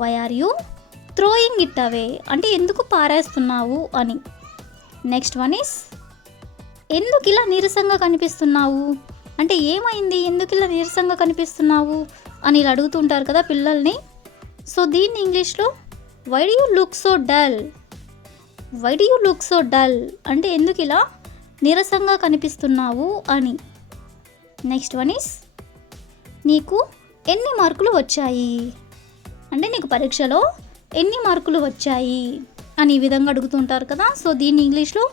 Why are you throwing it away అంటే ఎందుకు పారేస్తున్నావు అని. నెక్స్ట్ వన్ ఈస్ ఎందుకు ఇలా నీరసంగా కనిపిస్తున్నావు అంటే ఏమైంది, ఎందుకు ఇలా నీరసంగా కనిపిస్తున్నావు అని ఇలా అడుగుతుంటారు కదా పిల్లల్ని. సో దీన్ని ఇంగ్లీష్లో why do you look so dull. Why do you look so dull అంటే ఎందుకు ఇలా నీరసంగా కనిపిస్తున్నావు అని. నెక్స్ట్ వన్ ఈస్ నీకు ఎన్ని మార్కులు వచ్చాయి అంటే నీకు పరీక్షలో ఎన్ని మార్కులు వచ్చాయి అని ఈ విధంగా అడుగుతుంటారు కదా. సో దీన్ని ఇంగ్లీష్లో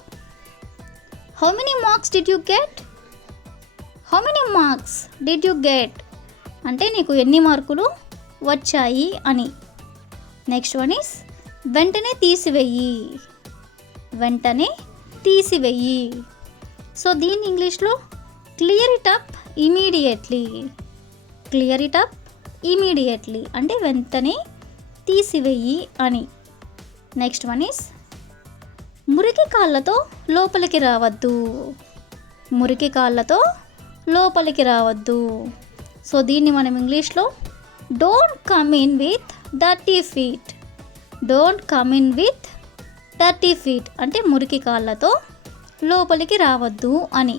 how many marks did you get. How many marks did you get అంటే నీకు ఎన్ని మార్కులు వచ్చాయి అని. నెక్స్ట్ వన్ ఈస్ వెంటనే తీసివేయి. వెంటనే తీసివేయి. సో దీన్ని ఇంగ్లీష్లో clear it up immediately. Clear it up immediately అంటే వెంటనే తీసివేయి అని. నెక్స్ట్ వన్ ఈస్ మురికి కాళ్ళతో లోపలికి రావద్దు. మురికి కాళ్ళతో లోపలికి రావద్దు. సో దీన్ని మనం ఇంగ్లీష్లో don't come in with dirty feet. Don't come in with dirty feet అంటే మురికి కాళ్ళతో లోపలికి రావద్దు అని.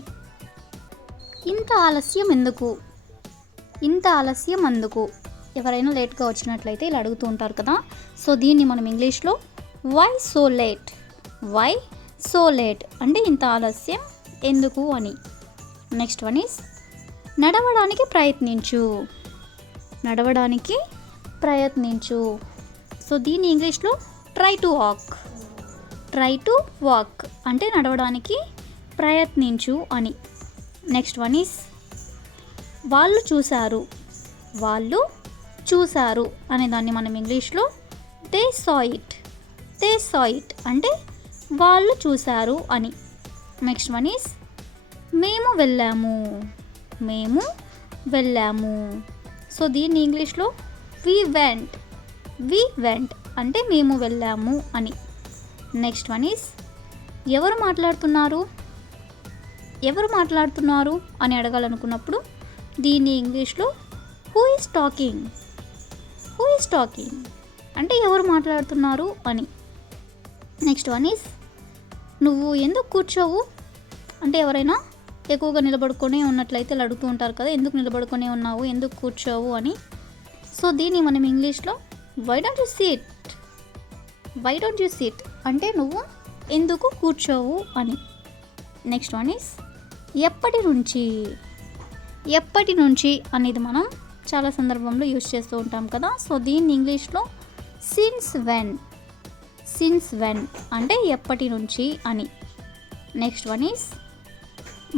ఇంత ఆలస్యం ఎందుకు. ఇంత ఆలస్యం అందుకు ఎవరైనా లేట్గా వచ్చినట్లయితే ఇలా అడుగుతూ ఉంటారు కదా. సో దీన్ని మనం ఇంగ్లీష్లో why so late. Why so late అంటే ఇంత ఆలస్యం ఎందుకు అని. నెక్స్ట్ వన్ ఈస్ నడవడానికి ప్రయత్నించు. నడవడానికి ప్రయత్నించు. సో దీన్ని ఇంగ్లీష్లో try to walk. Try to walk అంటే నడవడానికి ప్రయత్నించు అని. నెక్స్ట్ వన్ ఈస్ వాళ్ళు చూశారు. వాళ్ళు చూశారు అనే దాన్ని మనం ఇంగ్లీష్లో they saw it. They saw it అంటే వాళ్ళు చూశారు అని. నెక్స్ట్ వన్ ఈస్ మేము వెళ్ళాము. మేము వెళ్ళాము. సో దీన్ని ఇంగ్లీష్లో వి వెంట్. వి వెంట్ అంటే మేము వెళ్ళాము అని. నెక్స్ట్ వన్ ఈస్ ఎవరు మాట్లాడుతున్నారు. ఎవరు మాట్లాడుతున్నారు అని అడగాలనుకున్నప్పుడు దీన్ని ఇంగ్లీష్లో who is talking, who is talking అంటే ఎవరు మాట్లాడుతున్నారు అని. నెక్స్ట్ వన్ ఈజ్ నువ్వు ఎందుకు కూర్చోవు అంటే ఎవరైనా ఎక్కువగా నిలబడుకొని ఉన్నట్లయితే అడుగుతూ ఉంటారు కదా, ఎందుకు నిలబడుకొని ఉన్నావు, ఎందుకు కూర్చోవు అని. సో దీన్ని మనం ఇంగ్లీష్లో why don't you sit, why don't you sit అంటే నువ్వు ఎందుకు కూర్చోవు అని. నెక్స్ట్ వన్ ఈస్ ఎప్పటి నుంచి, ఎప్పటి నుంచి అనేది మనం చాలా సందర్భంలో యూజ్ చేస్తూ ఉంటాం కదా. సో దీన్ని ఇంగ్లీష్లో సిన్స్ వెన్, సిన్స్ వెన్ అంటే ఎప్పటి నుంచి అని. నెక్స్ట్ వన్ ఈస్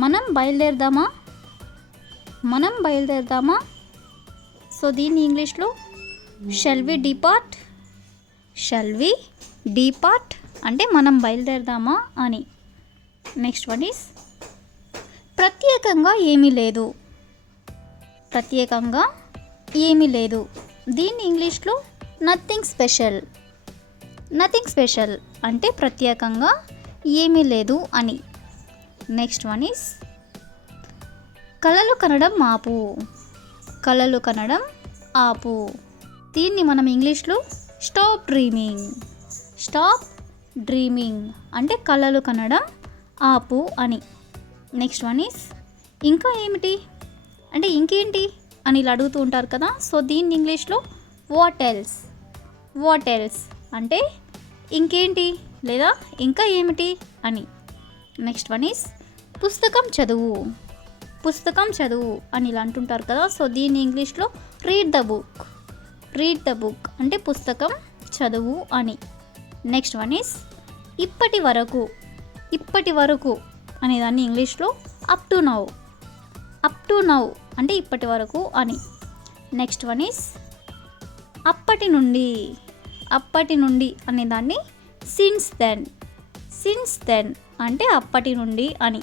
మనం బయలుదేరదామా, మనం బయలుదేరదామా. సో దీన్ని ఇంగ్లీష్లో shall we depart, shall we depart అంటే మనం బయలుదేరదామా అని. నెక్స్ట్ వన్ ఈస్ ప్రత్యేకంగా ఏమీ లేదు, ప్రత్యేకంగా ఏమీ లేదు. దీన్ని ఇంగ్లీష్లో నథింగ్ స్పెషల్, నథింగ్ స్పెషల్ అంటే ప్రత్యేకంగా ఏమీ లేదు అని. నెక్స్ట్ వన్ ఈస్ కలలు కనడం ఆపు, కలలు కనడం ఆపు. దీన్ని మనం ఇంగ్లీష్లో స్టాప్ డ్రీమింగ్, స్టాప్ డ్రీమింగ్ అంటే కలలు కనడం ఆపు అని. నెక్స్ట్ వన్ ఈస్ ఇంకా ఏమిటి అంటే ఇంకేంటి అని ఇలా అడుగుతూ ఉంటారు కదా. సో దీన్ని ఇంగ్లీష్లో వాట్ ఎల్స్, వాట్ ఎల్స్ అంటే ఇంకేంటి లేదా ఇంకా ఏమిటి అని. నెక్స్ట్ వన్ ఈస్ పుస్తకం చదువు, పుస్తకం చదువు అని ఇలా అంటుంటారు కదా. సో దీన్ని ఇంగ్లీష్లో read the book, read the book అంటే పుస్తకం చదువు అని. నెక్స్ట్ వన్ ఈస్ ఇప్పటి వరకు, ఇప్పటి వరకు అనే దాన్ని ఇంగ్లీష్లో up to now, up to now అంటే ఇప్పటి వరకు అని. నెక్స్ట్ వన్ ఈస్ అప్పటి నుండి, అప్పటి నుండి అనే దాన్ని సిన్స్ దెన్, సిన్స్ దెన్ అంటే అప్పటి నుండి అని.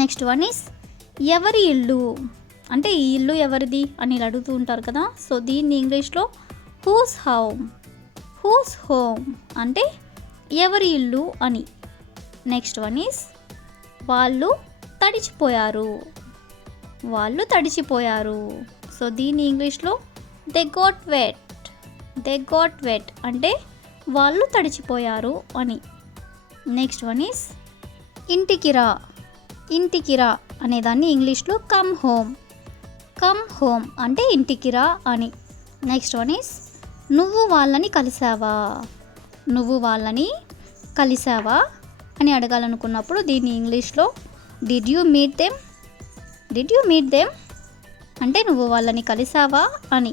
నెక్స్ట్ వన్ ఈస్ ఎవరి ఇల్లు అంటే ఈ ఇల్లు ఎవరిది అని అడుగుతూ ఉంటారు కదా. సో దీన్ని ఇంగ్లీష్లో హూస్ హోమ్, హూస్ హోమ్ అంటే ఎవరి ఇల్లు అని. నెక్స్ట్ వన్ ఈస్ వాళ్ళు తడిచిపోయారు, వాళ్ళు తడిచిపోయారు. సో దీన్ని ఇంగ్లీష్లో they got wet, they got wet అంటే వాళ్ళు తడిచిపోయారు అని. నెక్స్ట్ వన్ ఈస్ ఇంటికి రా, ఇంటికి రా అనేదాన్ని ఇంగ్లీష్లో కమ్ హోమ్, కమ్ హోమ్ అంటే ఇంటికి రా అని. నెక్స్ట్ వన్ ఈస్ నువ్వు వాళ్ళని కలిసావా, నువ్వు వాళ్ళని కలిసావా అని అడగాలనుకున్నప్పుడు దీన్ని ఇంగ్లీష్లో did you meet them, did you meet them అంటే నువ్వు వాళ్ళని కలిసావా అని.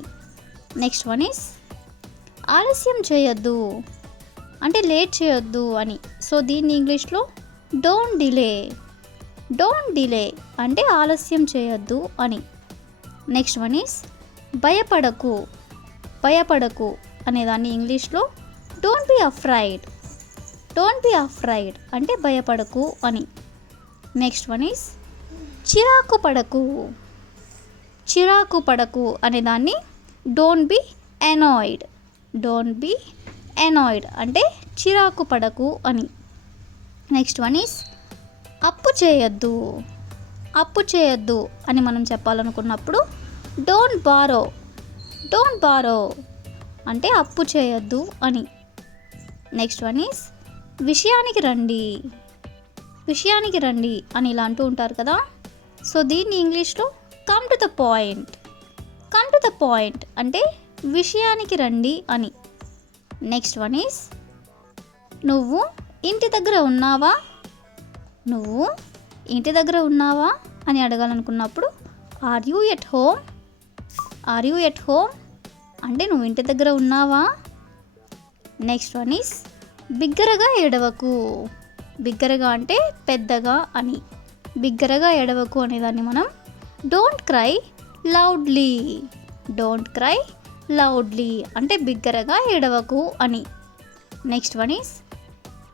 నెక్స్ట్ వన్ ఈస్ ఆలస్యం చేయొద్దు అంటే లేట్ చేయొద్దు అని. సో దీన్ని ఇంగ్లీష్లో డోంట్ డిలే, డోంట్ డిలే అంటే ఆలస్యం చేయొద్దు అని. నెక్స్ట్ వన్ ఈస్ భయపడకు, భయపడకు అనేదాన్ని ఇంగ్లీష్లో don't be afraid, don't be afraid అంటే భయపడకు అని. నెక్స్ట్ వన్ ఈస్ చిరాకు పడకు, చిరాకు పడకు అనేదాన్ని don't be annoyed, don't be annoyed అంటే చిరాకు పడకు అని. నెక్స్ట్ వన్ ఈస్ అప్పు చేయొద్దు, అప్పు చేయొద్దు అని మనం చెప్పాలనుకున్నప్పుడు డోంట్ బారో, డోంట్ బారో అంటే అప్పు చేయొద్దు అని. నెక్స్ట్ వన్ ఈస్ విషయానికి రండి, విషయానికి రండి అని ఇలా అంటూ ఉంటారు కదా. సో దీన్ని ఇంగ్లీష్లో come to the point, come to the point అంటే విషయానికి రండి అని. నెక్స్ట్ వన్ ఈస్ నువ్వు ఇంటి దగ్గర ఉన్నావా, నువ్వు ఇంటి దగ్గర ఉన్నావా అని అడగాలనుకున్నప్పుడు are you at home, are you at home అంటే నువ్వు ఇంటి దగ్గర ఉన్నావా. నెక్స్ట్ వన్ ఈస్ బిగ్గరగా ఏడవకు, బిగ్గరగా అంటే పెద్దగా అని. బిగ్గరగా ఏడవకు అనేదాన్ని మనం don't cry loudly, don't cry loudly అంటే బిగ్గరగా ఏడవకు అని. నెక్స్ట్ వన్ ఈస్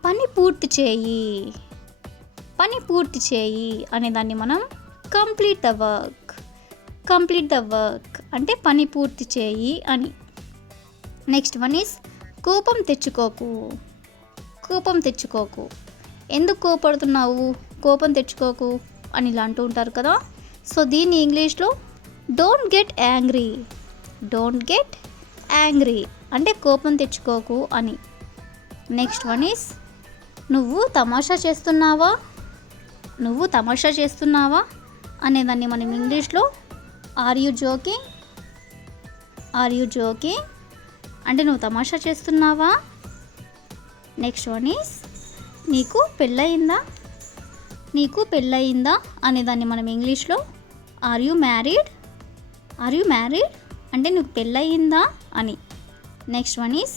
పని పూర్తి చేయి, పని పూర్తి చేయి అనేదాన్ని మనం complete the work, complete the work అంటే పని పూర్తి చేయి అని. నెక్స్ట్ వన్ ఈస్ కోపం తెచ్చుకోకు, కోపం తెచ్చుకోకు ఎందుకు కోపడుతున్నావు, కోపం తెచ్చుకోకు అని ఇలా అంటూ ఉంటారు కదా. సో దీన్ని ఇంగ్లీష్లో don't get angry. Don't get angry అంటే కోపం తెచ్చుకోకు అని. నెక్స్ట్ వన్ ఈస్ నువ్వు తమాషా చేస్తున్నావా. నువ్వు తమాషా చేస్తున్నావా అనేదాన్ని మనం ఇంగ్లీష్లో are you joking. Are you joking అంటే నువ్వు తమాషా చేస్తున్నావా. నెక్స్ట్ వన్ ఈస్ నీకు పెళ్ళయిందా. నీకు పెళ్ళయిందా అనేదాన్ని మనం ఇంగ్లీష్లో are you married. Are you married అంటే నీకు పెళ్ళయిందా అని. నెక్స్ట్ వన్ ఈస్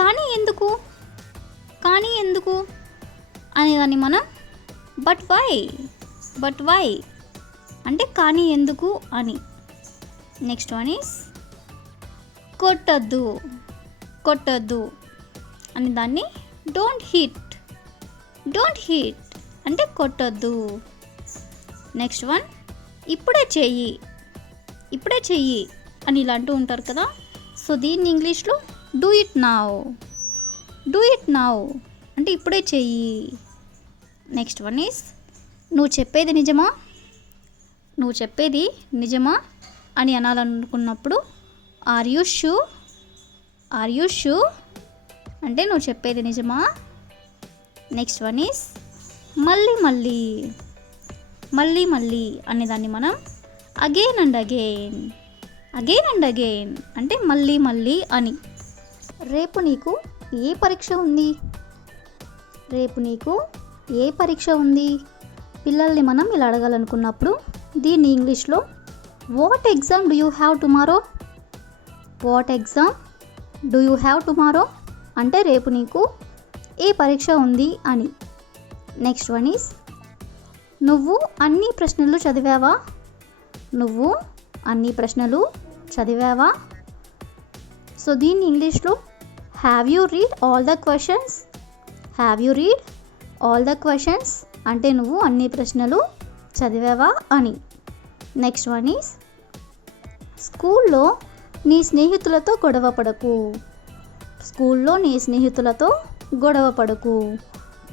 కానీ ఎందుకు. కానీ ఎందుకు అనేదాన్ని మనం బట్ వై. బట్ వై అంటే కానీ ఎందుకు అని. నెక్స్ట్ వన్ ఈస్ కొట్టొద్దు. కొట్టొద్దు అని దాన్ని డోంట్ హిట్. డోంట్ హిట్ అంటే కొట్టొద్దు. నెక్స్ట్ వన్ ఇప్పుడే చెయ్యి. ఇప్పుడే చెయ్యి అని ఇలా అంటూ ఉంటారు కదా. సో దీన్ని ఇంగ్లీష్లో do it now. Do it now అంటే ఇప్పుడే చెయ్యి. నెక్స్ట్ వన్ ఈస్ నువ్వు చెప్పేది నిజమా. నువ్వు చెప్పేది నిజమా అని అనాలనుకున్నప్పుడు are you sure. Are you sure అంటే నువ్వు చెప్పేది నిజమా. నెక్స్ట్ వన్ ఈస్ మళ్ళీ మళ్ళీ. మళ్ళీ మళ్ళీ అనేదాన్ని మనం again and again. Again and again అంటే మళ్ళీ మళ్ళీ అని. రేపు నీకు ఏ పరీక్ష ఉంది. రేపు నీకు ఏ పరీక్ష ఉంది పిల్లల్ని మనం ఇలా అడగాలనుకున్నప్పుడు దీన్ని ఇంగ్లీష్లో what exam do you have tomorrow. What exam do you have tomorrow అంటే రేపు నీకు ఏ పరీక్ష ఉంది అని. నెక్స్ట్ వన్ ఈస్ నువ్వు అన్ని ప్రశ్నలు చదివావా. నువ్వు అన్ని ప్రశ్నలు చదివావా. సో దీన్ని ఇంగ్లీష్లో have you read all the questions. Have you read all the questions అంటే నువ్వు అన్ని ప్రశ్నలు చదివావా అని. నెక్స్ట్ వన్ ఈస్ స్కూల్లో నీ స్నేహితులతో గొడవ పడకు. స్కూల్లో నీ స్నేహితులతో గొడవ పడకు.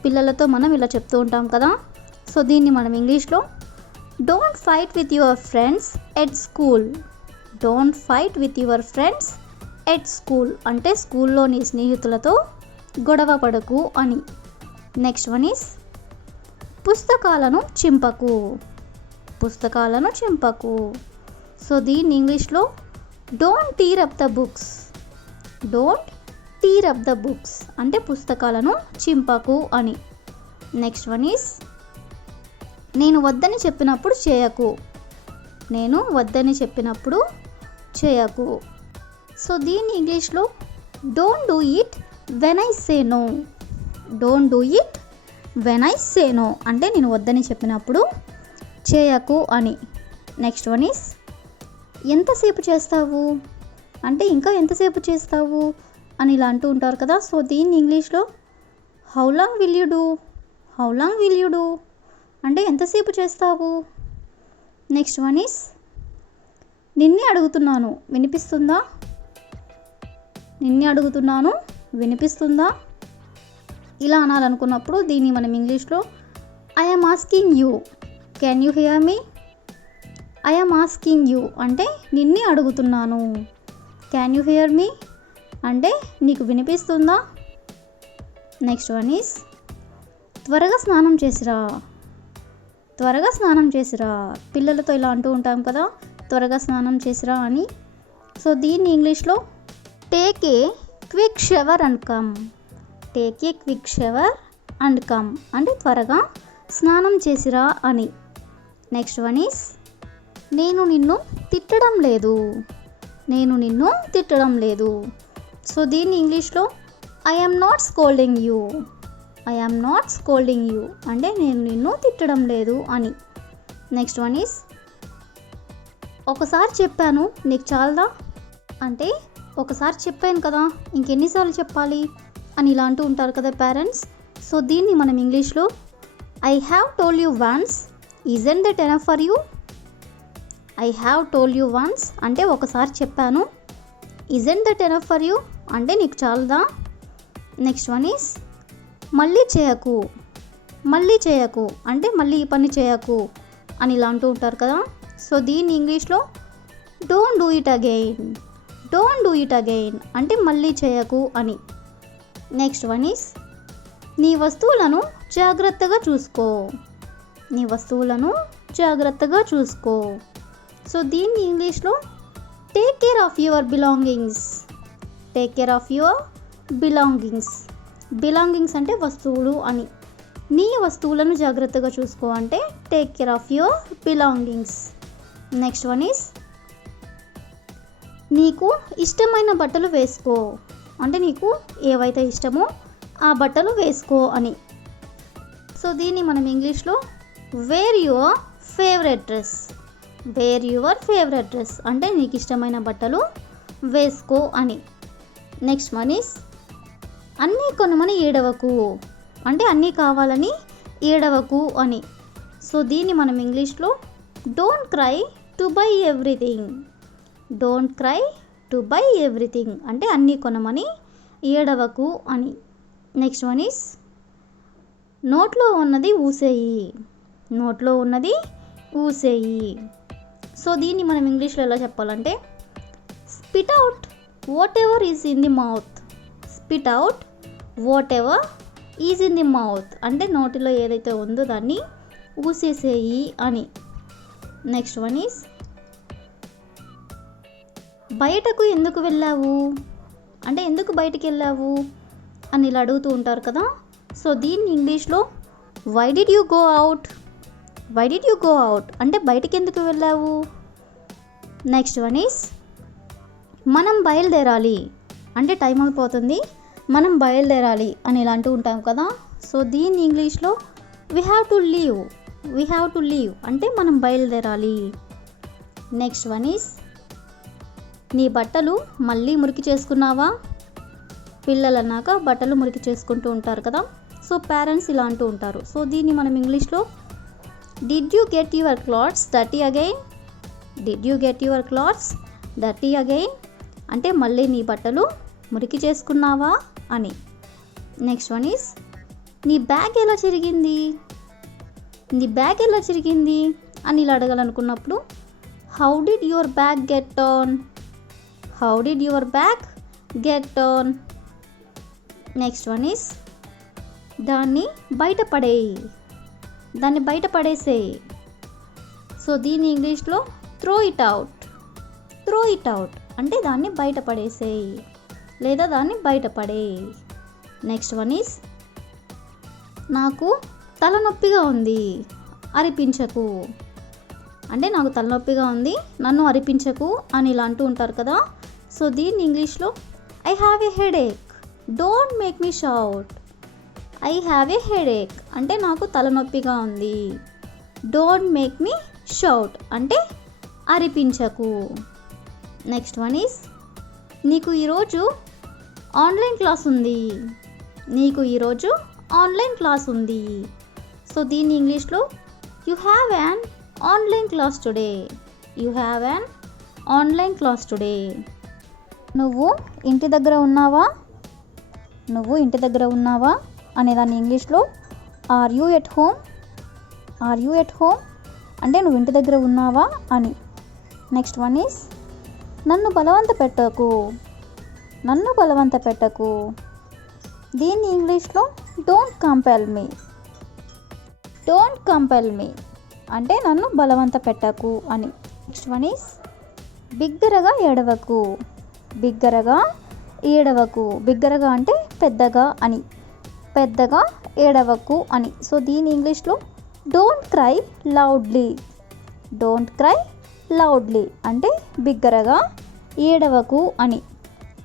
పిల్లలతో మనం ఇలా చెప్తూ ఉంటాం కదా. సో దీన్ని మనం ఇంగ్లీష్లో don't fight with your friends at school. Don't fight with your friends at school అంటే స్కూల్లో నీ స్నేహితులతో గొడవ పడకు అని. నెక్స్ట్ వన్ ఈస్ పుస్తకాలను చింపకు. పుస్తకాలను చింపకు. సో దీన్ని ఇంగ్లీష్లో don't tier up the books. Don't tier up the books అంటే పుస్తకాలను చింపకు అని. నెక్స్ట్ వన్ ఈస్ నేను వద్దని చెప్పినప్పుడు చేయకు. నేను వద్దని చెప్పినప్పుడు చేయకు. సో దీన్ని ఇంగ్లీష్లో don't do it when I say no. Don't do it when I say no అంటే నేను వద్దని చెప్పినప్పుడు చేయకు అని. నెక్స్ట్ వన్ ఈస్ ఎంతసేపు చేస్తావు అంటే ఇంకా ఎంతసేపు చేస్తావు అని ఇలా అంటూ ఉంటారు కదా. సో దీన్ని ఇంగ్లీష్లో how long will you do. How long will you do అంటే ఎంతసేపు చేస్తావు. నెక్స్ట్ వన్ ఈస్ నిన్నే అడుగుతున్నాను వినిపిస్తుందా. నిన్నే అడుగుతున్నాను వినిపిస్తుందా ఇలా అనాలనుకున్నప్పుడు దీన్ని మనం ఇంగ్లీష్లో I am asking you can you here me. I am asking you అంటే నిన్నే అడుగుతున్నాను. క్యాన్ యూ హియర్ మీ అంటే నీకు వినిపిస్తుందా. నెక్స్ట్ వన్ ఈస్ త్వరగా స్నానం చేసిరా. త్వరగా స్నానం చేసిరా పిల్లలతో ఇలా అంటూ ఉంటాం కదా త్వరగా స్నానం చేసిరా అని. సో దీన్ని ఇంగ్లీష్లో take a quick shower and come. Take a quick shower and come అంటే త్వరగా స్నానం చేసిరా అని. నెక్స్ట్ వన్ ఈస్ నేను నిన్ను తిట్టడం లేదు. నేను నిన్ను తిట్టడం లేదు. సో దీన్ని ఇంగ్లీష్లో I am not scolding you. I am not scolding you అంటే నేను నిన్ను తిట్టడం లేదు అని. నెక్స్ట్ వన్ ఈస్ ఒకసారి చెప్పాను నీకు చాలదా అంటే ఒకసారి చెప్పాను కదా ఇంకెన్నిసార్లు చెప్పాలి అని ఇలా అంటూ ఉంటారు కదా పేరెంట్స్. సో దీన్ని మనం ఇంగ్లీష్లో I have told you once isn't that enough for you. I have told you once అంటే ఒకసారి చెప్పాను. Isn't that enough for you అంటే నీకు చాలదా. నెక్స్ట్ వన్ ఈస్ మళ్ళీ చేయకు. మళ్ళీ చేయకు అంటే మళ్ళీ ఈ పని చేయకు అని ఇలా అంటూ ఉంటారు కదా. సో దీన్ని ఇంగ్లీష్లో don't do it again. Don't do it again అంటే మళ్ళీ చేయకు అని. నెక్స్ట్ వన్ ఈస్ నీ వస్తువులను జాగ్రత్తగా చూసుకో. నీ వస్తువులను జాగ్రత్తగా చూసుకో. సో దీన్ని ఇంగ్లీష్లో take care of your belongings. Take care of your belongings. Belongings అంటే వస్తువులు అని. నీ వస్తువులను జాగ్రత్తగా చూసుకో అంటే take care of your belongings. Next one is నీకు ఇష్టమైన బట్టలు వేసుకో అంటే నీకు ఏవైతే ఇష్టమో ఆ బట్టలు వేసుకో అని. సో దీన్ని మనం ఇంగ్లీష్లో wear your favourite dress. Wear your favourite dress అంటే నీకు ఇష్టమైన బట్టలు వేసుకో అని. నెక్స్ట్ వన్ ఈస్ అన్నీ కొనమని ఏడవకు అంటే అన్నీ కావాలని ఏడవకు అని. సో దీన్ని మనం ఇంగ్లీష్లో don't cry to buy everything. Don't cry to buy everything అంటే అన్నీ కొనమని ఏడవకు అని. నెక్స్ట్ వన్ ఈస్ నోట్లో ఉన్నది ఊసేయి. నోట్లో ఉన్నది ఊసేయి. సో దీన్ని మనం ఇంగ్లీష్లో ఎలా చెప్పాలంటే spit out what ever is in the mouth. Spit out what ever is in the mouth అంటే నోటిలో ఏదైతే ఉందో దాన్ని ఊసేసేయి అని. నెక్స్ట్ వన్ ఈస్ బయటకు ఎందుకు వెళ్ళావు అంటే ఎందుకు బయటికి వెళ్ళావు అని ఇలా అడుగుతూ ఉంటారు కదా. సో దీన్ని ఇంగ్లీష్లో why did you go out. Why did you go out అంటే బయటికి ఎందుకు వెళ్ళావు. నెక్స్ట్ వన్ ఈస్ మనం బయలుదేరాలి అంటే టైం అయిపోతుంది మనం బయలుదేరాలి అని ఇలా అంటూ ఉంటాం కదా. సో దీన్ని ఇంగ్లీష్లో we have to leave. We have to leave అంటే మనం బయలుదేరాలి. నెక్స్ట్ వన్ ఈస్ నీ బట్టలు మళ్ళీ మురికి చేసుకున్నావా. పిల్లలు అన్నాక బట్టలు మురికి చేసుకుంటూ ఉంటారు కదా. సో పేరెంట్స్ ఇలా అంటూ ఉంటారు. సో దీన్ని మనం ఇంగ్లీష్లో did you get your clothes dirty again. Did you get your clothes dirty again అంటే మళ్ళీ నీ బట్టలు మురికి చేసుకున్నావా అని. నెక్స్ట్ వన్ ఈస్ నీ బ్యాగ్ ఎలా చిరిగింది. నీ బ్యాగ్ ఎలా చిరిగింది అని ఇలా అడగాలనుకున్నప్పుడు how did your bag get on. How did your bag get on. Next one is దాన్ని బయటపడేయి. దాన్ని బయటపడేసేయి. సో దీన్ని ఇంగ్లీష్లో throw it out. Throw it out అంటే దాన్ని బయటపడేసేయి లేదా దాన్ని బయటపడేయి. నెక్స్ట్ వన్ ఈస్ నాకు తలనొప్పిగా ఉంది అరిపించకు అంటే నాకు తలనొప్పిగా ఉంది నన్ను అరిపించకు అని ఇలా అంటూ ఉంటారు కదా. సో దీన్ని ఇంగ్లీష్లో I have a headache don't make me shout. I have a headache అంటే నాకు తలనొప్పిగా ఉంది. డోంట్ మేక్ మీ షౌట్ అంటే అరిపించకు. నెక్స్ట్ వన్ ఈస్ నీకు ఈరోజు ఆన్లైన్ క్లాస్ ఉంది. నీకు ఈరోజు ఆన్లైన్ క్లాస్ ఉంది. సో దీన్ని ఇంగ్లీష్లో you have an online class today. You have an online class today. నువ్వు ఇంటి దగ్గర ఉన్నావా. నువ్వు ఇంటి దగ్గర ఉన్నావా అనేదాన్ని ఇంగ్లీష్లో are you at home. Are you at home అంటే నువ్వు ఇంటి దగ్గర ఉన్నావా అని. నెక్స్ట్ వన్ ఈస్ నన్ను బలవంత పెట్టకు. నన్ను బలవంత పెట్టకు. దీన్ని ఇంగ్లీష్లో don't compel me. Don't compel me అంటే నన్ను బలవంత పెట్టకు అని. నెక్స్ట్ వన్ ఈస్ బిగ్గరగా ఏడవకు. బిగ్గరగా ఏడవకు. బిగ్గరగా అంటే పెద్దగా అని. పెద్దగా ఏడవకు అని. సో దీని ఇంగ్లీష్లో don't cry loudly. Don't cry loudly అంటే బిగ్గరగా ఏడవకు అని.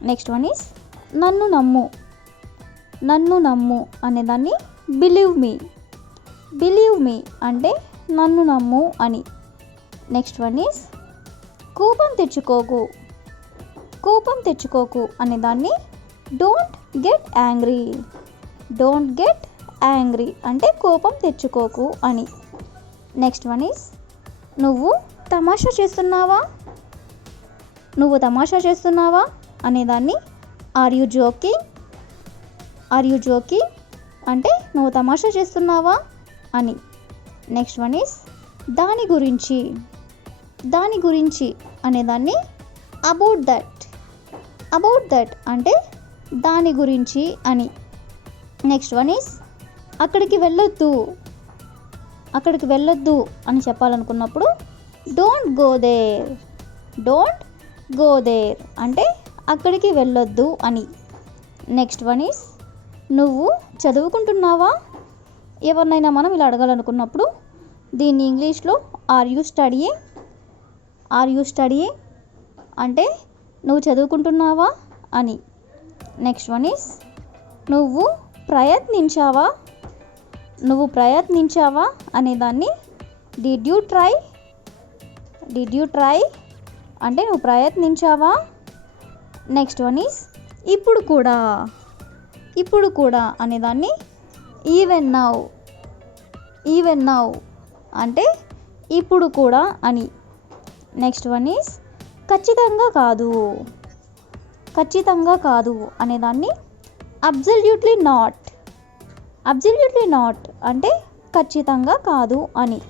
నెక్స్ట్ వన్ ఈస్ నన్ను నమ్ము. నన్ను నమ్ము అనేదాన్ని బిలీవ్ మీ. బిలీవ్ మీ అంటే నన్ను నమ్ము అని. నెక్స్ట్ వన్ ఈస్ కోపం తెచ్చుకోకు. కోపం తెచ్చుకోకు అనేదాన్ని don't get angry. Don't get angry అంటే కోపం తెచ్చుకోకు అని. నెక్స్ట్ వన్ ఈస్ నువ్వు తమాషా చేస్తున్నావా. నువ్వు తమాషా చేస్తున్నావా అనేదాన్ని are you joking. Are you joking అంటే నువ్వు తమాషా చేస్తున్నావా అని. నెక్స్ట్ వన్ ఈస్ దాని గురించి. దాని గురించి అనేదాన్ని అబౌట్ దట్. అబౌట్ దట్ అంటే దాని గురించి అని. నెక్స్ట్ వన్ ఈస్ అక్కడికి వెళ్ళొద్దు. అక్కడికి వెళ్ళొద్దు అని చెప్పాలనుకున్నప్పుడు don't go there. Don't go there అంటే అక్కడికి వెళ్ళొద్దు అని. నెక్స్ట్ వన్ ఈస్ నువ్వు చదువుకుంటున్నావా. ఎవరినైనా మనం ఇలా అడగాలనుకున్నప్పుడు దీన్ని ఇంగ్లీష్లో are you studying. Are you studying అంటే నువ్వు చదువుకుంటున్నావా అని. నెక్స్ట్ వన్ ఈస్ నువ్వు ప్రయత్నించావా. నువ్వు ప్రయత్నించావా అనేదాన్ని did you try. Did you try అంటే నువ్వు ప్రయత్నించావా. నెక్స్ట్ వన్ ఈస్ ఇప్పుడు కూడా. ఇప్పుడు కూడా అనేదాన్ని ఈవెన్ నౌ. ఈవెన్ నౌ అంటే ఇప్పుడు కూడా అని. నెక్స్ట్ వన్ ఈస్ ఖచ్చితంగా కాదు. ఖచ్చితంగా కాదు అనేదాన్ని అబ్సల్యూట్లీ నాట్. అబ్సల్యూట్లీ నాట్ అంటే ఖచ్చితంగా కాదు అని.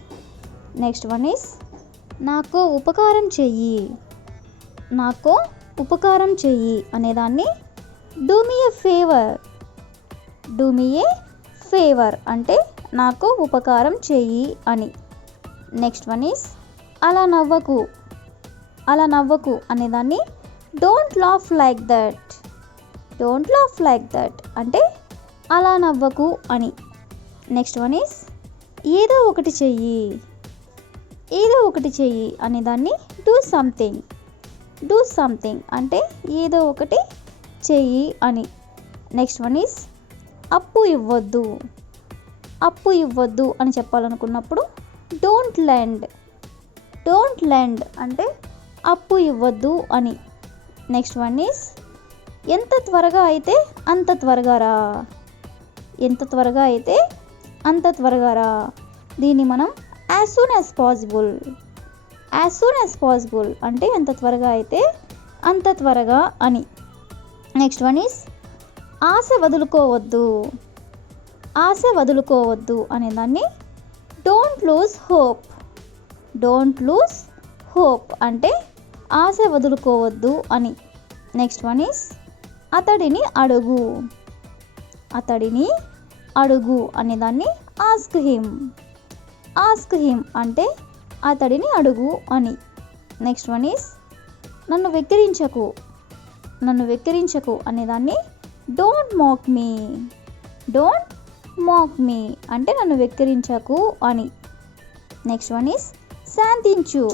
నెక్స్ట్ వన్ ఈస్ నాకు ఉపకారం చెయ్యి. నాకు ఉపకారం చెయ్యి అనేదాన్ని do me A favour. Do me A favour అంటే నాకు ఉపకారం చెయ్యి అని. నెక్స్ట్ వన్ ఈస్ అలా నవ్వకు. అలా నవ్వకు అనేదాన్ని don't laugh like that. Don't laugh like that అంటే అలా నవ్వకు అని. నెక్స్ట్ వన్ ఈస్ ఏదో ఒకటి చెయ్యి. ఏదో ఒకటి చెయ్యి అనేదాన్ని డూ సంథింగ్. డూ సంథింగ్ అంటే ఏదో ఒకటి చెయ్యి అని. నెక్స్ట్ వన్ ఈస్ అప్పు ఇవ్వద్దు. అప్పు ఇవ్వద్దు అని చెప్పాలనుకున్నప్పుడు డోంట్ లెండ్. డోంట్ లెండ్ అంటే అప్పు ఇవ్వద్దు అని. నెక్స్ట్ వన్ ఈస్ ఎంత త్వరగా అయితే అంత త్వరగా రా. ఎంత త్వరగా అయితే అంత త్వరగా రా. దీన్ని మనం as soon as possible. As soon as possible అంటే ఎంత త్వరగా అయితే అంత త్వరగా అని. నెక్స్ట్ వన్ ఈస్ ఆశ వదులుకోవద్దు. ఆశ వదులుకోవద్దు అనేదాన్ని don't lose hope. Don't lose hope అంటే ఆశ వదులుకోవద్దు అని. నెక్స్ట్ వన్ ఈస్ అతడిని అడుగు. అతడిని అడుగు అనేదాన్ని ఆస్క్ హిమ్. ఆస్క్ హిమ్ అంటే అతడిని అడుగు అని. నెక్స్ట్ వన్ ఈస్ నన్ను వెక్కిరించకు. నన్ను వెక్కిరించకు అనేదాన్ని డోంట్ మాక్ మీ. డోంట్ మాక్ మీ అంటే నన్ను వెక్కిరించకు అని. నెక్స్ట్ వన్ ఈస్ శాంతించు.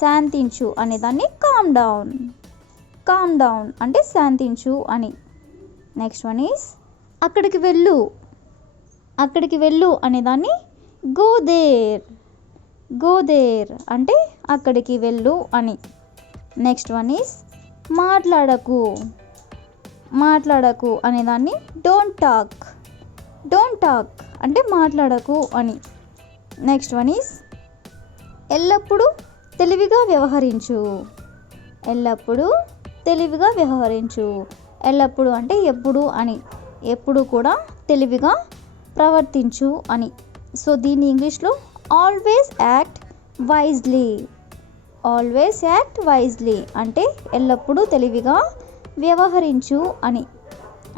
శాంతించు అనేదాన్ని కామ్ డౌన్. కామ్ డౌన్ అంటే శాంతించు అని. నెక్స్ట్ వన్ ఈస్ అక్కడికి వెళ్ళు. అక్కడికి వెళ్ళు అనేదాన్ని గో దేర్. గో దేర్ అంటే అక్కడికి వెళ్ళు అని. నెక్స్ట్ వన్ ఈస్ మాట్లాడకు. మాట్లాడకు అనేదాన్ని డోంట్ టాక్. డోంట్ టాక్ అంటే మాట్లాడకు అని. నెక్స్ట్ వన్ ఈస్ ఎల్లప్పుడూ తెలివిగా వ్యవహరించు. ఎల్లప్పుడూ తెలివిగా వ్యవహరించు. ఎల్లప్పుడూ అంటే ఎప్పుడు అని. ఎప్పుడు కూడా తెలివిగా ప్రవర్తించు అని. సో దీన్ని ఇంగ్లీష్లో always act wisely. Always act wisely అంటే ఎల్లప్పుడూ తెలివిగా వ్యవహరించు అని.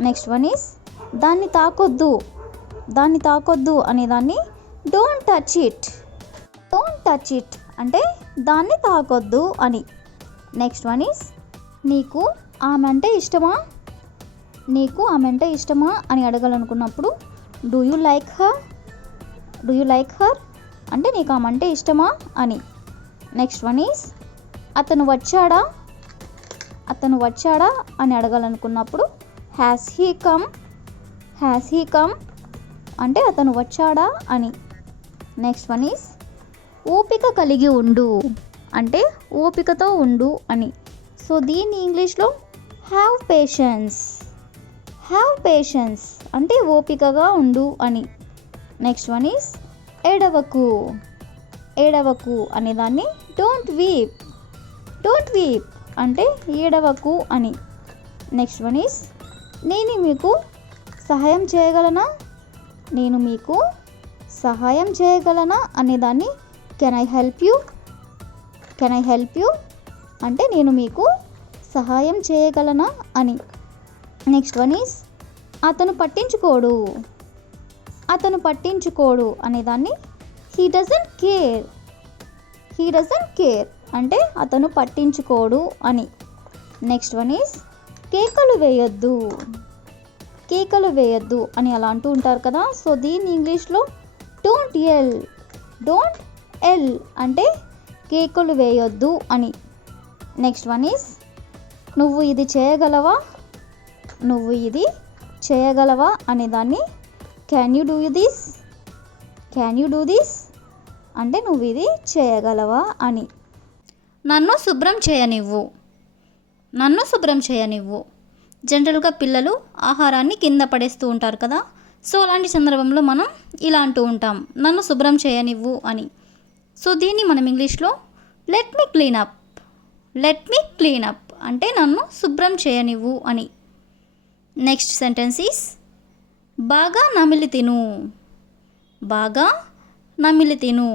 నెక్స్ట్ వన్ ఈస్ దాన్ని తాకొద్దు. దాన్ని తాకొద్దు అనేదాన్ని don't touch it. Don't touch it అంటే దాన్ని తాకొద్దు అని. నెక్స్ట్ వన్ ఈస్ నీకు ఆమె అంటే ఇష్టమా. నీకు ఆమె అంటే ఇష్టమా అని అడగాలనుకున్నప్పుడు do you like her. Do you like her అంటే నీకు ఆమె అంటే ఇష్టమా అని. నెక్స్ట్ వన్ ఈస్ అతను వచ్చాడా. అతను వచ్చాడా అని అడగాలనుకున్నప్పుడు has he come. Has he come అంటే అతను వచ్చాడా అని. నెక్స్ట్ వన్ ఈస్ ఓపిక కలిగి ఉండు అంటే ఓపికతో ఉండు అని. సో దీన్ని ఇంగ్లీష్లో హ్యావ్ పేషెన్స్. హ్యావ్ పేషెన్స్ అంటే ఓపికగా ఉండు అని. నెక్స్ట్ వన్ ఈస్ ఏడవకు. ఏడవకు అనేదాన్ని డోంట్ వీప్. డోంట్ వీప్ అంటే ఏడవకు అని. నెక్స్ట్ వన్ ఈస్ నేను మీకు సహాయం చేయగలనా. నేను మీకు సహాయం చేయగలనా అనేదాన్ని can I help you. Can I help you అంటే నేను మీకు సహాయం చేయగలనా అని. నెక్స్ట్ వన్ ఈజ్ అతను పట్టించుకోడు. అతను పట్టించుకోడు అనేదాన్ని he doesn't care. He doesn't care అంటే అతను పట్టించుకోడు అని. నెక్స్ట్ వన్ ఈజ్ కేకలు వేయొద్దు. కేకలు వేయొద్దు అని అలా అంటూ ఉంటారు కదా. సో దీన్ని ఇంగ్లీష్లో డోంట్ ఎల్. డోంట్ ఎల్ అంటే కేకలు వేయొద్దు అని. నెక్స్ట్ వన్ ఈజ్ నువ్వు ఇది చేయగలవా. నువ్వు ఇది చేయగలవా అనేదాన్ని can you do this. Can you do this అంటే నువ్వు ఇది చేయగలవా అని. నన్ను శుభ్రం చేయనివ్వు. నన్ను శుభ్రం చేయనివ్వు. జనరల్గా పిల్లలు ఆహారాన్ని కింద పడేస్తూ ఉంటారు కదా. సో అలాంటి సందర్భంలో మనం ఇలా అంటూ ఉంటాం, నన్ను శుభ్రం చేయనివ్వు అని. సో దీన్ని మనం ఇంగ్లీష్లో let me clean up. Let me clean up అంటే నన్ను శుభ్రం చేయనివ్వు అని. నెక్స్ట్ సెంటెన్స్ ఈస్ బాగా నమిలి తిను. బాగా నమిలి తిను.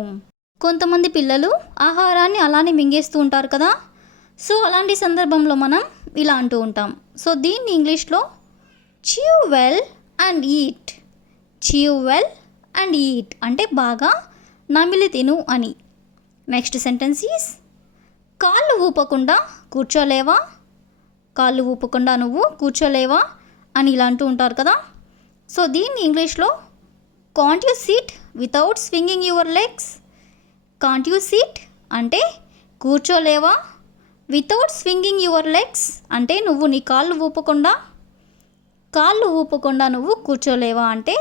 కొంతమంది పిల్లలు ఆహారాన్ని అలానే మింగేస్తూ ఉంటారు కదా. సో అలాంటి సందర్భంలో మనం ఇలా అంటూ ఉంటాం. సో దీన్ని ఇంగ్లీష్లో chew well and eat. chew well and eat అంటే బాగా నమిలి తిను అని. నెక్స్ట్ సెంటెన్స్ ఈస్ కాళ్ళు ఊపకుండా కూర్చోలేవా. కాళ్ళు ఊపకుండా నువ్వు కూర్చోలేవా అని ఇలా అంటూ ఉంటారు కదా. సో దీన్ని ఇంగ్లీష్లో can't you SIT without swinging your legs. Can't you SIT అంటే కూర్చోలేవా. వితౌట్ స్వింగింగ్ యువర్ లెగ్స్ అంటే నువ్వు నీ కాళ్ళు ఊపకుండా నువ్వు కూర్చోలేవా అంటే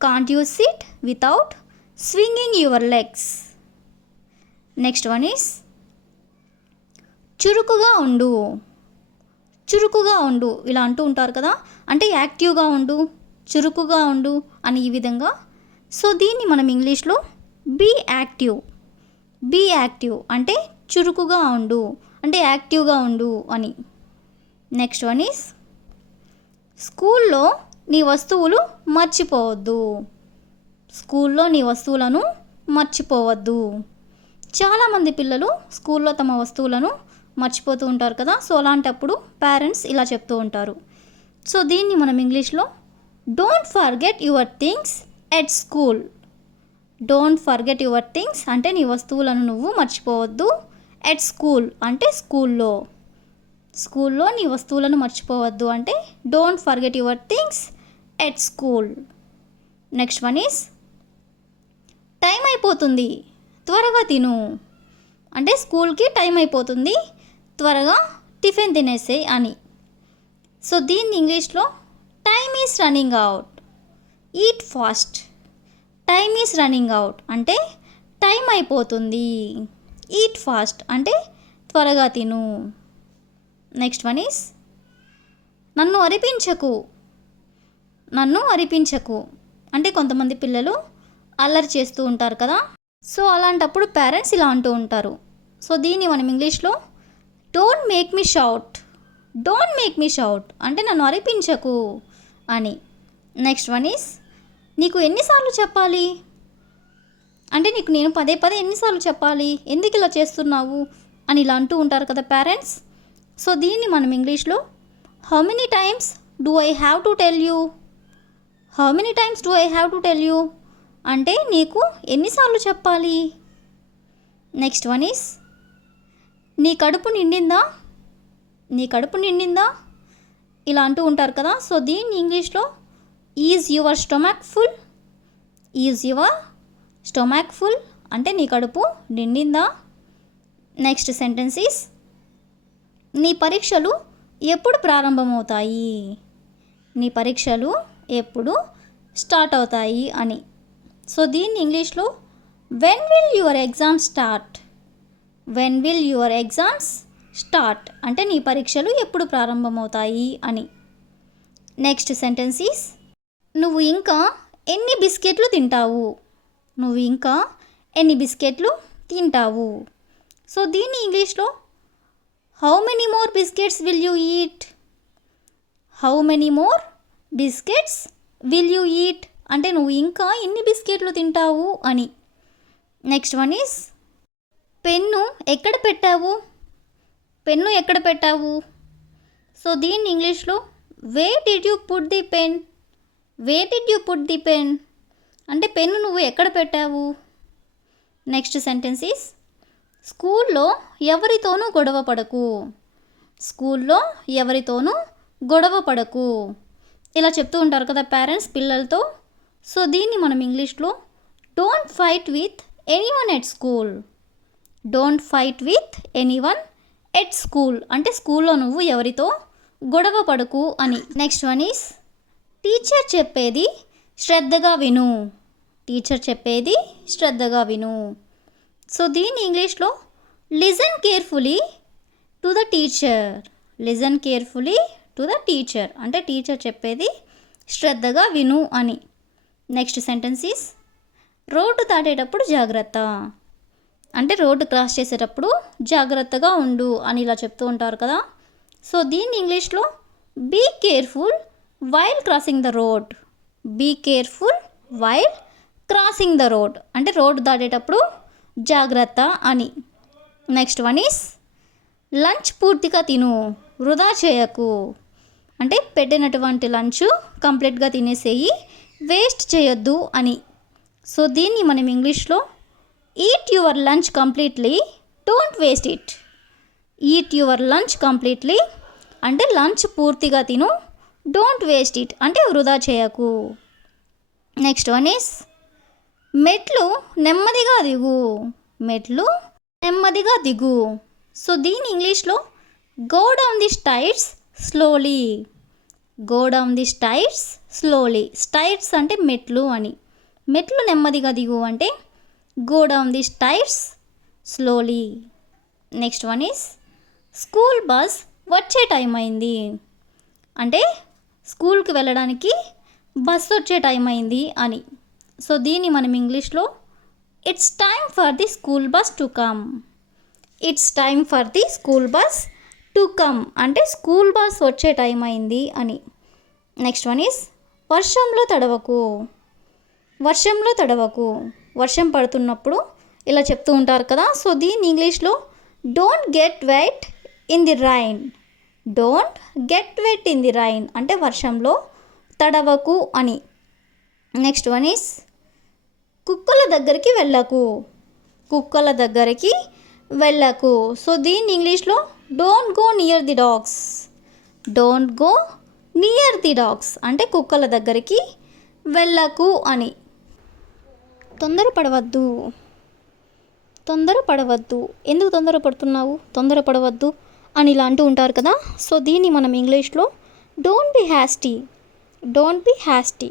can't you SIT without swinging your legs. Next one is చురుకుగా ఉండు. చురుకుగా ఉండు ఇలా అంటూ ఉంటారు కదా. అంటే యాక్టివ్గా ఉండు, చురుకుగా ఉండు అని ఈ విధంగా. సో దీన్ని మనం ఇంగ్లీష్లో బీ యాక్టివ్. బీ యాక్టివ్ అంటే చురుకుగా ఉండు అంటే యాక్టివ్గా ఉండు అని. నెక్స్ట్ వన్ ఈస్ స్కూల్లో నీ వస్తువులు మర్చిపోవద్దు. స్కూల్లో నీ వస్తువులను మర్చిపోవద్దు. చాలామంది పిల్లలు స్కూల్లో తమ వస్తువులను మర్చిపోతూ ఉంటారు కదా. సో అలాంటప్పుడు పేరెంట్స్ ఇలా చెప్తూ ఉంటారు. సో దీన్ని మనం ఇంగ్లీష్లో don't forget your things at school. Don't forget your things అంటే నీ వస్తువులను నువ్వు మర్చిపోవద్దు. ఎట్ స్కూల్ అంటే స్కూల్లో. స్కూల్లో నీ వస్తువులను మర్చిపోవద్దు అంటే don't forget your things at school. Next one is time అయిపోతుంది త్వరగా తిను. అంటే స్కూల్కి టైం అయిపోతుంది, త్వరగా టిఫిన్ తినేసేయ్ అని. సో దీన్ని ఇంగ్లీష్లో time is running out. Eat fast. Time is running out అంటే టైం అయిపోతుంది. ఈట్ ఫాస్ట్ అంటే త్వరగా తిను. నెక్స్ట్ వన్ ఈస్ నన్ను అరిపించకు. నన్ను అరిపించకు అంటే కొంతమంది పిల్లలు అల్లరి చేస్తూ ఉంటారు కదా. సో అలాంటప్పుడు పేరెంట్స్ ఇలా అంటూ ఉంటారు. సో దీన్ని మనం ఇంగ్లీష్లో don't make me shout. Don't make me shout అంటే నన్ను అరిపించకు అని. నెక్స్ట్ వన్ ఈస్ నీకు ఎన్నిసార్లు చెప్పాలి అంటే నీకు నేను పదే పదే ఎన్నిసార్లు చెప్పాలి, ఎందుకు ఇలా చేస్తున్నావు అని ఇలా అంటూ ఉంటారు కదా పేరెంట్స్. సో దీన్ని మనం ఇంగ్లీష్లో how many times do I have to tell you. How many times do I have to tell you అంటే నీకు ఎన్నిసార్లు చెప్పాలి. నెక్స్ట్ వన్ ఈస్ నీ కడుపు నిండిందా. నీ కడుపు నిండిందా ఇలా అంటూ ఉంటారు కదా. సో దీన్ని ఇంగ్లీష్లో is your stomach full. Is your stomach full అంటే నీ కడుపు నిండిందా. నెక్స్ట్ సెంటెన్స్ ఈస్ నీ పరీక్షలు ఎప్పుడు ప్రారంభమవుతాయి. నీ పరీక్షలు ఎప్పుడు స్టార్ట్ అవుతాయి అని. సో దీన్ని ఇంగ్లీష్లో when will your exams start. When will your exams start అంటే నీ పరీక్షలు ఎప్పుడు ప్రారంభమవుతాయి అని. నెక్స్ట్ సెంటెన్స్ ఈస్ నువ్వు ఇంకా ఎన్ని బిస్కెట్లు తింటావు. నువ్వు ఇంకా ఎన్ని బిస్కెట్లు తింటావు. సో దీన్ని ఇంగ్లీష్లో how many more biscuits will you eat. How many more biscuits will you eat అంటే నువ్వు ఇంకా ఎన్ని బిస్కెట్లు తింటావు అని. నెక్స్ట్ వన్ ఈస్ పెన్ను ఎక్కడ పెట్టావు, పెన్ను ఎక్కడ పెట్టావు. సో దీన్ని ఇంగ్లీష్లో where did you put the pen, where did you put the pen అంటే పెన్ను నువ్వు ఎక్కడ పెట్టావు. నెక్స్ట్ సెంటెన్స్ ఈస్ స్కూల్లో ఎవరితోనూ గొడవ పడకు, స్కూల్లో ఎవరితోనూ గొడవ పడకు. ఇలా చెప్తూ ఉంటారు కదా పేరెంట్స్ పిల్లలతో. సో దీన్ని మనం ఇంగ్లీష్లో don't fight with anyone at school, don't fight with anyone at school అంటే స్కూల్లో నువ్వు ఎవరితో గొడవ పడకు అని. నెక్స్ట్ వన్ ఈస్ టీచర్ చెప్పేది శ్రద్ధగా విను, టీచర్ చెప్పేది శ్రద్ధగా విను. సో దీన్ని ఇంగ్లీష్లో listen carefully to the teacher, listen carefully to the teacher అంటే టీచర్ చెప్పేది శ్రద్ధగా విను అని. నెక్స్ట్ సెంటెన్స్ ఈస్ రోడ్డు దాటేటప్పుడు జాగ్రత్త అంటే రోడ్డు క్రాస్ చేసేటప్పుడు జాగ్రత్తగా ఉండు అని ఇలా చెప్తూ ఉంటారు కదా. సో దీన్ని ఇంగ్లీష్లో be careful while crossing the road, be careful while crossing the road అంటే రోడ్డు దాటేటప్పుడు జాగ్రత్త అని. నెక్స్ట్ వన్ ఈస్ లంచ్ పూర్తిగా తిను వృధా చేయకు అంటే పెట్టినటువంటి లంచ్ కంప్లీట్గా తినేసేయి, వేస్ట్ చేయొద్దు అని. సో దీన్ని మనం ఇంగ్లీష్లో eat your lunch completely don't waste it, eat your lunch completely అంటే లంచ్ పూర్తిగా తిను, డోంట్ వేస్ట్ ఇట్ అంటే వృధా చేయకు. నెక్స్ట్ వన్ ఈస్ మెట్లు నెమ్మదిగా దిగు, మెట్లు నెమ్మదిగా దిగు. సో దీని ఇంగ్లీష్లో go down the stairs slowly, go down the stairs slowly, stairs అంటే మెట్లు అని, మెట్లు నెమ్మదిగా దిగు అంటే go down the stairs slowly. Next one is school bus వచ్చే టైం అయింది అంటే స్కూల్కి వెళ్ళడానికి బస్ వచ్చే టైం అయింది అని. సో దీన్ని మనం ఇంగ్లీష్లో it's time for the school bus to come, it's time for the school bus to come అంటే స్కూల్ బస్ వచ్చే టైం అయింది అని. నెక్స్ట్ వన్ ఈస్ వర్షంలో తడవకు, వర్షంలో తడవకు, వర్షం పడుతున్నప్పుడు ఇలా చెప్తూ ఉంటారు కదా. సో దీన్ని ఇంగ్లీష్లో don't get wet in the rain, don't get wet in the rain అంటే వర్షంలో తడవకు అని. నెక్స్ట్ వన్ ఈస్ కుక్కల దగ్గరికి వెళ్ళకు, కుక్కల దగ్గరికి వెళ్ళకు. సో దీన్ని ఇంగ్లీష్లో don't go near the dogs, don't go near the dogs అంటే కుక్కల దగ్గరికి వెళ్ళకు అని. తొందరపడవద్దు, తొందరపడవద్దు, ఎందుకు తొందరపడుతున్నావు, తొందరపడవద్దు అని ఇలా అంటూ ఉంటారు కదా. సో దీన్ని మనం ఇంగ్లీష్లో don't be Hastie, don't be Hastie,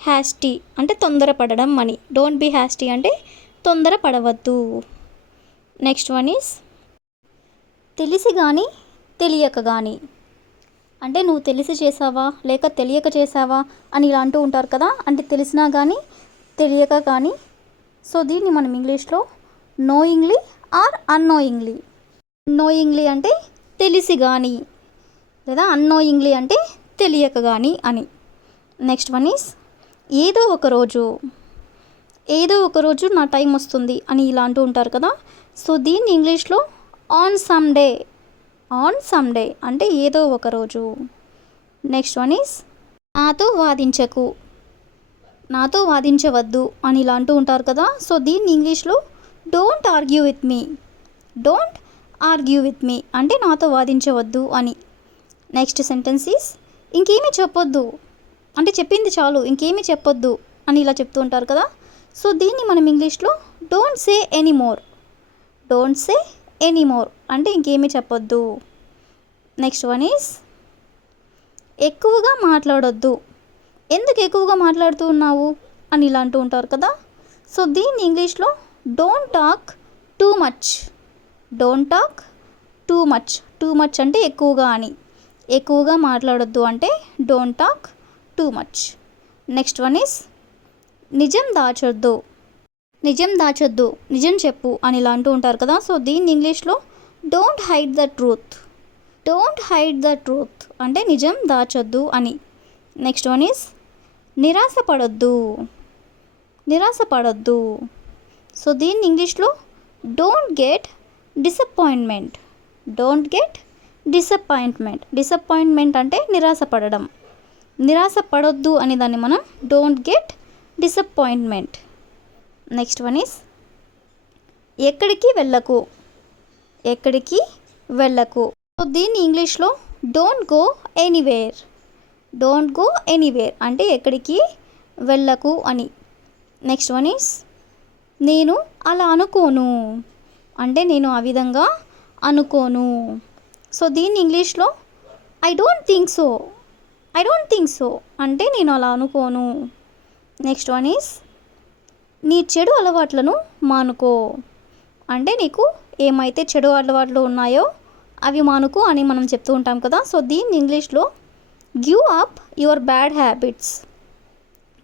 Hastie అంటే తొందరపడడం అని, డోంట్ బి హ్యాస్టీ అంటే తొందరపడవద్దు. నెక్స్ట్ వన్ ఈస్ తెలిసి కానీ తెలియక కానీ అంటే నువ్వు తెలిసి చేసావా లేక తెలియక చేసావా అని ఇలా అంటూ ఉంటారు కదా, అంటే తెలిసినా కానీ తెలియక కానీ. సో దీన్ని మనం ఇంగ్లీష్లో నోయింగ్లీ ఆర్ అన్నోయింగ్లీ, నోయింగ్లీ అంటే తెలిసి కానీ లేదా అన్నోయింగ్లీ అంటే తెలియక కానీ అని. నెక్స్ట్ వన్ ఈస్ ఏదో ఒకరోజు, ఏదో ఒకరోజు నా టైం వస్తుంది అని ఇలా అంటూ ఉంటారు కదా. సో దీన్ని ఇంగ్లీష్లో on some day, on some day అంటే ఏదో ఒకరోజు. నెక్స్ట్ వన్ ఈస్ నాతో వాదించకు, నాతో వాదించవద్దు అని ఇలా అంటూ ఉంటారు కదా. సో దీన్ని ఇంగ్లీష్లో don't argue with me, don't argue with me అంటే నాతో వాదించవద్దు అని. నెక్స్ట్ సెంటెన్స్ ఈస్ ఇంకేమీ చెప్పొద్దు అంటే చెప్పింది చాలు ఇంకేమీ చెప్పొద్దు అని ఇలా చెప్తూ ఉంటారు కదా. సో దీన్ని మనం ఇంగ్లీష్లో don't say anymore, don't say anymore అంటే ఇంకేమీ చెప్పొద్దు. నెక్స్ట్ వన్ ఈస్ ఎక్కువగా మాట్లాడొద్దు, ఎందుకు ఎక్కువగా మాట్లాడుతూ ఉన్నావు అని ఇలా అంటూ ఉంటారు కదా. సో దీన్ని ఇంగ్లీష్లో don't talk too much, don't talk too much, too much అంటే ఎక్కువగా అని, ఎక్కువగా మాట్లాడొద్దు అంటే don't talk too much. Next one is నిజం దాచొద్దు, నిజం దాచొద్దు నిజం చెప్పు అని ఇలా అంటూ ఉంటారు కదా. సో దీన్ని ఇంగ్లీష్లో don't hide the truth, don't hide the truth అంటే నిజం దాచొద్దు అని. నెక్స్ట్ వన్ ఈస్ నిరాశపడొద్దు, నిరాశపడొద్దు. సో దీన్ని ఇంగ్లీష్లో don't get disappointment, don't get disappointment. Disappointment అంటే నిరాశపడడం. నిరాశపడొద్దు అనే దాన్ని మనం don't get disappointment. Next one is ఎక్కడికి వెళ్ళకు, ఎక్కడికి వెళ్ళకు. సో దీన్ని ఇంగ్లీష్లో don't go anywhere, don't go anywhere అంటే ఎక్కడికి వెళ్ళకు అని. నెక్స్ట్ వన్ ఈస్ నేను అలా అనుకోను, అంటే నేను ఆ విధంగా అనుకోను. సో దీన్ని ఇంగ్లీష్లో I don't think so, I don't think so అంటే నేను అలా అనుకోను. నెక్స్ట్ వన్ ఈస్ నీ చెడు అలవాట్లను మానుకో, అంటే నీకు ఏమైతే చెడు అలవాట్లు ఉన్నాయో అవి మానుకో అని మనం చెప్తూ ఉంటాం కదా. సో దీన్ని ఇంగ్లీష్లో give up your bad habits,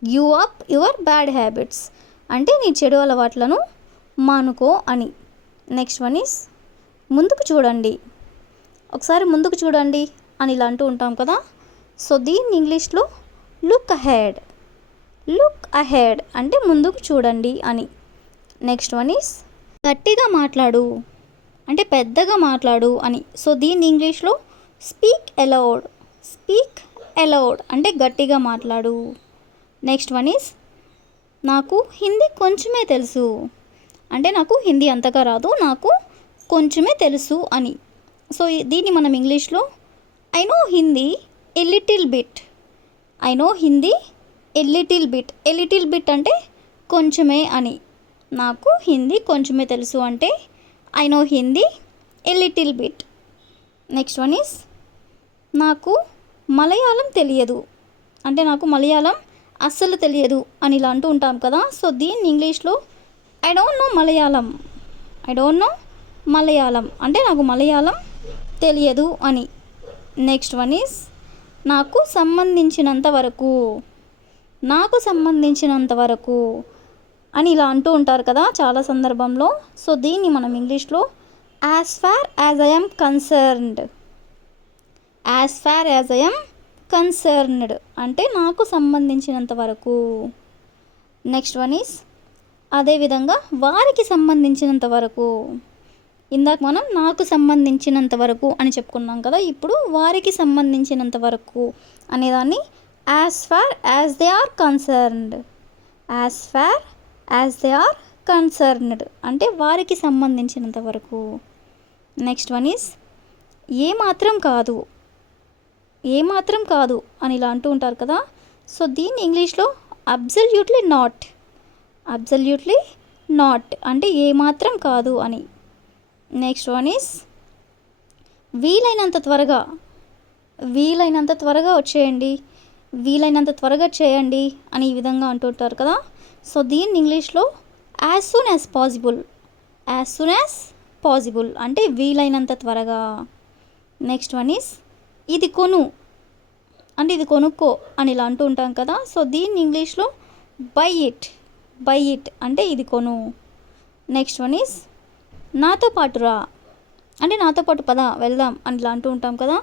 give up your bad habits అంటే నీ చెడు అలవాట్లను మానుకో అని. నెక్స్ట్ వన్ ఈస్ ముందుకు చూడండి, ఒకసారి ముందుకు చూడండి అని ఇలా అంటూ ఉంటాం కదా. సో దీన్ని ఇంగ్లీష్లో లుక్ అహెడ్, లుక్ అహెడ్ అంటే ముందుకు చూడండి అని. నెక్స్ట్ వన్ ఈస్ గట్టిగా మాట్లాడు, అంటే పెద్దగా మాట్లాడు అని. సో దీన్ని ఇంగ్లీష్లో స్పీక్ అలౌడ్, స్పీక్ అలౌడ్ అంటే గట్టిగా మాట్లాడు. నెక్స్ట్ వన్ ఈస్ నాకు హిందీ కొంచెమే తెలుసు, అంటే నాకు హిందీ అంతగా రాదు, నాకు కొంచెమే తెలుసు అని. సో దీన్ని మనం ఇంగ్లీష్లో I know Hindi a little bit, I know Hindi a little bit. A little bit అంటే కొంచెమే అని. నాకు హిందీ కొంచెమే తెలుసు అంటే I know Hindi a little bit. Next one is నాకు మలయాళం తెలియదు, అంటే నాకు మలయాళం అస్సలు తెలియదు అని ఇలా అంటూ ఉంటాం కదా. సో దీన్ని ఇంగ్లీష్లో I don't know Malayalam, I don't know Malayalam అంటే నాకు మలయాళం తెలియదు అని. నెక్స్ట్ వన్ ఈస్ నాకు సంబంధించినంత వరకు, నాకు సంబంధించినంత వరకు అని ఇలా అంటూ ఉంటారు కదా చాలా సందర్భంలో. సో దీన్ని మనం ఇంగ్లీష్లో as far as I am concerned, as far as I am concerned అంటే నాకు సంబంధించినంత వరకు. నెక్స్ట్ వన్ ఈస్ అదేవిధంగా వారికి సంబంధించినంత వరకు. ఇందాక మనం నాకు సంబంధించినంత వరకు అని చెప్పుకున్నాం కదా, ఇప్పుడు వారికి సంబంధించినంత వరకు అనేదాన్ని as far as they are concerned, as far as they are concerned అంటే వారికి సంబంధించినంత వరకు. నెక్స్ట్ వన్ ఈస్ ఏమాత్రం కాదు, ఏమాత్రం కాదు అని ఇలా అంటూ ఉంటారు కదా. సో దీన్ని ఇంగ్లీష్లో అబ్సల్యూట్లీ నాట్, అబ్సల్యూట్లీ నాట్ అంటే ఏమాత్రం కాదు అని. నెక్స్ట్ వన్ ఈస్ వీలైనంత త్వరగా, వీలైనంత త్వరగా వచ్చేయండి, వీలైనంత త్వరగా చేయండి అని ఈ విధంగా అంటుంటారు కదా. సో దీన్ని ఇంగ్లీష్లో as soon as possible, as soon as possible అంటే వీలైనంత త్వరగా. నెక్స్ట్ వన్ ఈస్ ఇది కొను, అంటే ఇది కొనుక్కో అని ఇలా అంటూ ఉంటాం కదా. సో దీన్ని ఇంగ్లీష్లో బై ఇట్, బై ఇట్ అంటే ఇది కొను. నెక్స్ట్ వన్ ఈస్ నాతో పాటు రా, అంటే నాతో పాటు పద వెళ్దాం అని ఇలా అంటూ ఉంటాం కదా.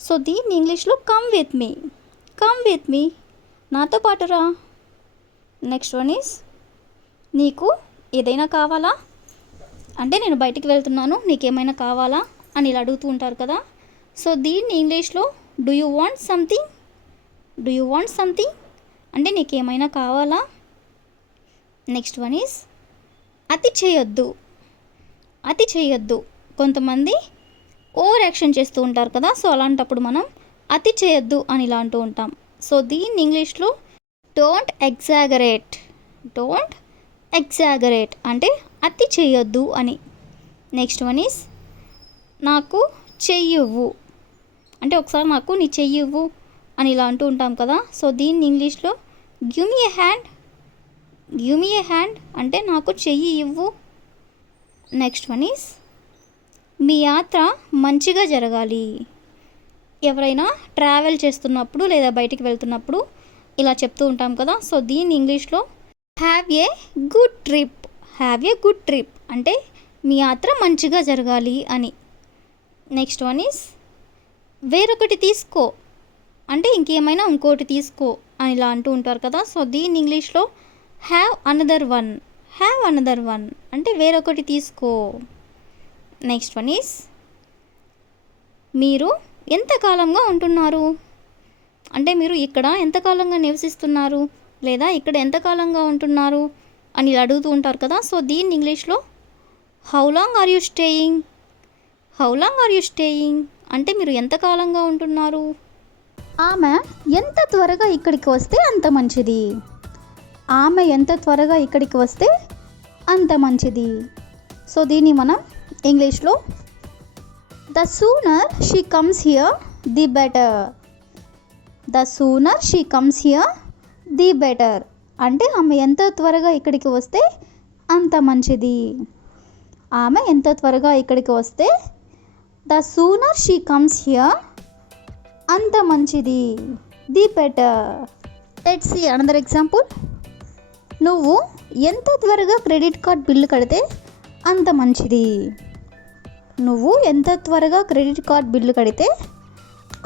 సో దీన్ని ఇంగ్లీష్లో come with me, come with me నాతో పాటు రా. నెక్స్ట్ వన్ ఈస్ నీకు ఏదైనా కావాలా, అంటే నేను బయటికి వెళ్తున్నాను నీకేమైనా కావాలా అని ఇలా అడుగుతూ ఉంటారు కదా. సో దీన్ని ఇంగ్లీష్లో do you want something, do you want something అంటే నీకేమైనా కావాలా. నెక్స్ట్ వన్ ఈస్ అతి చేయొద్దు, అతి చేయొద్దు. కొంతమంది ఓవర్ యాక్షన్ చేస్తూ ఉంటారు కదా, సో అలాంటప్పుడు మనం అతి చేయొద్దు అని ఇలా అంటూ ఉంటాం. సో దీన్ని ఇంగ్లీష్లో డోంట్ ఎగ్జాగరేట్, డోంట్ ఎగ్జాగరేట్ అంటే అతి చేయొద్దు అని. నెక్స్ట్ వన్ ఈస్ నాకు చెయ్యివ్వు, అంటే ఒకసారి నాకు నీ చెయ్యివ్వు అని ఇలా అంటూ ఉంటాం కదా. సో దీన్ని ఇంగ్లీష్లో గివ్ మీ ఏ హ్యాండ్, గివ్ మీ ఏ హ్యాండ్ అంటే నాకు చెయ్యి ఇవ్వు. నెక్స్ట్ వన్ ఈస్ మీ యాత్ర మంచిగా జరగాలి. ఎవరైనా ట్రావెల్ చేస్తున్నప్పుడు లేదా బయటికి వెళ్తున్నప్పుడు ఇలా చెప్తూ ఉంటాం కదా. సో దీన్ని ఇంగ్లీష్లో have a good trip, have a good trip అంటే మీ యాత్ర మంచిగా జరగాలి అని. నెక్స్ట్ వన్ ఈస్ వేరొకటి తీసుకో, అంటే ఇంకేమైనా ఇంకోటి తీసుకో అని ఇలా అంటూ ఉంటారు కదా. సో దీన్ని ఇంగ్లీష్లో have another one. Have another one అంటే వేరొకటి తీసుకో. నెక్స్ట్ వన్ ఈస్ మీరు ఎంతకాలంగా ఉంటున్నారు అంటే మీరు ఇక్కడ ఎంతకాలంగా నివసిస్తున్నారు లేదా ఇక్కడ ఎంతకాలంగా ఉంటున్నారు అని ఇలా అడుగుతూ ఉంటారు కదా. సో దీన్ని ఇంగ్లీష్లో how long are you staying. How long are you staying అంటే మీరు ఎంతకాలంగా ఉంటున్నారు. ఆమె ఎంత త్వరగా ఇక్కడికి వస్తే అంత మంచిది. ఆమె ఎంత త్వరగా ఇక్కడికి వస్తే అంత మంచిది. సో దీన్ని మనం ఇంగ్లీష్లో the sooner she comes here the better. The sooner she comes here the better అంటే ఆమె ఎంత త్వరగా ఇక్కడికి వస్తే అంత మంచిది. ఆమె ఎంత త్వరగా ఇక్కడికి వస్తే the sooner she comes here అంత మంచిది. The better. Let's see another example. నువ్వు ఎంత త్వరగా క్రెడిట్ కార్డ్ బిల్లు కడితే అంత మంచిది. నువ్వు ఎంత త్వరగా క్రెడిట్ కార్డ్ బిల్లు కడితే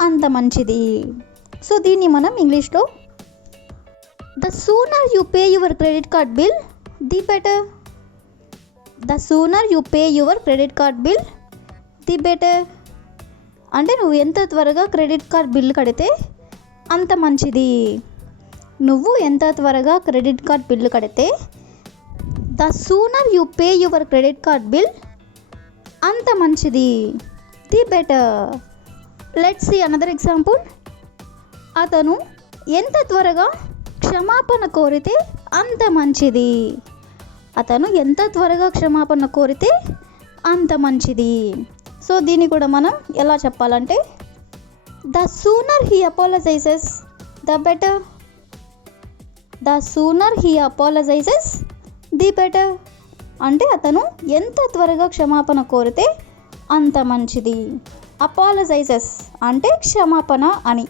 అంత మంచిది. సో దీన్ని మనం ఇంగ్లీష్లో the sooner you pay your credit card bill the better. The sooner you pay your credit card bill the better అంటే నువ్వు ఎంత త్వరగా క్రెడిట్ కార్డ్ బిల్లు కడితే అంత మంచిది. నువ్వు ఎంత త్వరగా క్రెడిట్ కార్డ్ బిల్లు కడితే the sooner you pay your credit card bill అంత మంచిది. The better. Let's see another example. అతను ఎంత త్వరగా క్షమాపణ కోరితే అంత మంచిది. అతను ఎంత త్వరగా క్షమాపణ కోరితే అంత మంచిది. సో దీన్ని కూడా మనం ఎలా చెప్పాలంటే the sooner he apologises the better. The sooner he apologises the better అంటే అతను ఎంత త్వరగా క్షమాపణ కోరితే అంత మంచిది. అపాలజైజెస్ అంటే క్షమాపణ అని.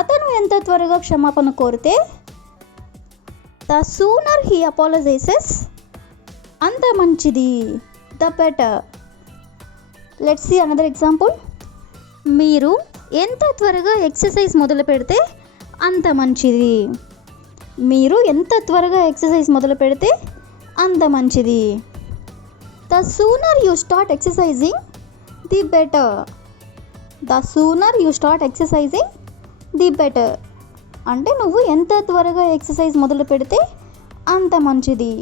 అతను ఎంత త్వరగా క్షమాపణ కోరితే ద సూనర్ హీ అపాలజైజెస్ అంత మంచిది. The better. Let's see another example. మీరు ఎంత త్వరగా ఎక్సర్సైజ్ మొదలు పెడితే అంత మంచిది. మీరు ఎంత త్వరగా ఎక్సర్సైజ్ మొదలు పెడితే అంత మంచిది. The sooner you start exercising the better. The sooner you start exercising the better అంటే నువ్వు ఎంత త్వరగా ఎక్సర్సైజ్ మొదలు పెడితే అంత మంచిది.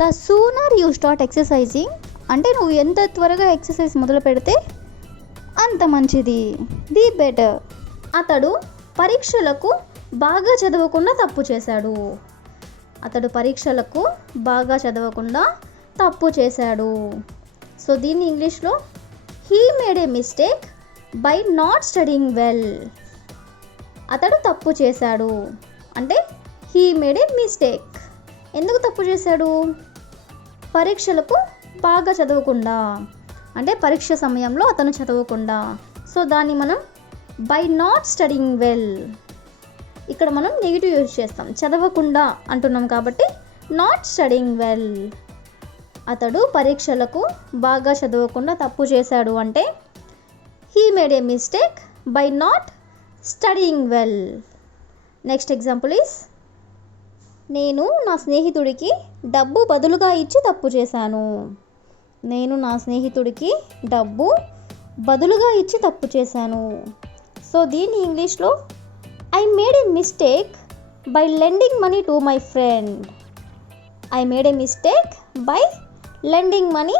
The sooner you start exercising అంటే నువ్వు ఎంత త్వరగా ఎక్సర్సైజ్ మొదలు పెడితే అంత మంచిది. The better. అతడు పరీక్షలకు బాగా చదవకుండా తప్పు చేశాడు. అతడు పరీక్షలకు బాగా చదవకుండా తప్పు చేశాడు. సో దీన్ని ఇంగ్లీష్లో he made A mistake by not studying well. అతడు తప్పు చేశాడు అంటే హీ మేడ్ ఏ మిస్టేక్. ఎందుకు తప్పు చేశాడు? పరీక్షలకు బాగా చదవకుండా అంటే పరీక్ష సమయంలో అతను చదవకుండా. సో దాన్ని మనం బై నాట్ స్టడీయింగ్ వెల్. ఇక్కడ మనం నెగిటివ్ యూజ్ చేస్తాం. చదవకుండా అంటున్నాం కాబట్టి నాట్ స్టడీయింగ్ వెల్. అతడు పరీక్షలకు బాగా చదవకుండా తప్పు చేశాడు అంటే he made A mistake by not studying well. Next example is నేను నా స్నేహితుడికి డబ్బు బదులుగా ఇచ్చి తప్పు చేశాను. నేను నా స్నేహితుడికి డబ్బు బదులుగా ఇచ్చి తప్పు చేశాను. సో దీన్ని ఇంగ్లీష్లో I made A mistake by lending money to my friend. I made A mistake by lending money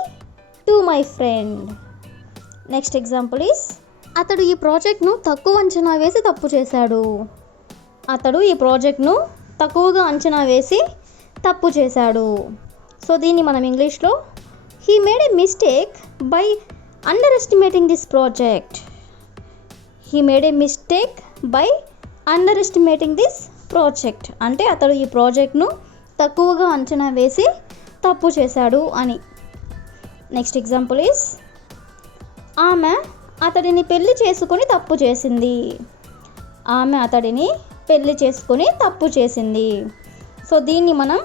to my friend. Next example is అతడు ఈ ప్రాజెక్ట్ను తక్కువ అంచనా వేసి తప్పు చేశాడు. అతడు ఈ ప్రాజెక్ట్ను తక్కువగా అంచనా వేసి తప్పు చేశాడు. సో దీన్ని మనం ఇంగ్లీష్లో he made A mistake by under estimating this project. He made A mistake by under estimating this project అంటే అతడు ఈ ప్రాజెక్ట్ను తక్కువగా అంచనా వేసి తప్పు చేశాడు అని. నెక్స్ట్ ఎగ్జాంపుల్ ఈస్ ఆమె అతడిని పెళ్లి చేసుకొని తప్పు చేసింది. ఆమె అతడిని పెళ్లి చేసుకొని తప్పు చేసింది. సో దీన్ని మనం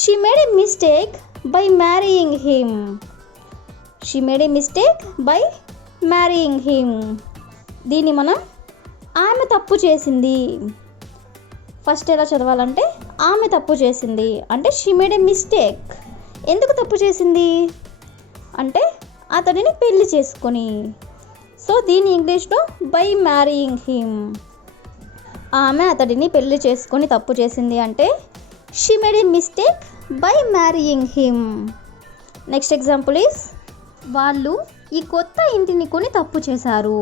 she made A mistake by marrying him. She made A mistake by marrying him. దీన్ని మనం ఆమె తప్పు చేసింది. ఫస్ట్ ఎలా చదవాలంటే ఆమె తప్పు చేసింది అంటే షీ మేడ్ ఏ మిస్టేక్. ఎందుకు తప్పు చేసింది అంటే అతడిని పెళ్లి చేసుకొని. సో దీని ఇంగ్లీష్లో బై మ్యారీయింగ్ హిమ్. ఆమె అతడిని పెళ్లి చేసుకొని తప్పు చేసింది అంటే she made A mistake by marrying him. Next example is వాళ్ళు ఈ కొత్త ఇంటిని కొని తప్పు చేశారు.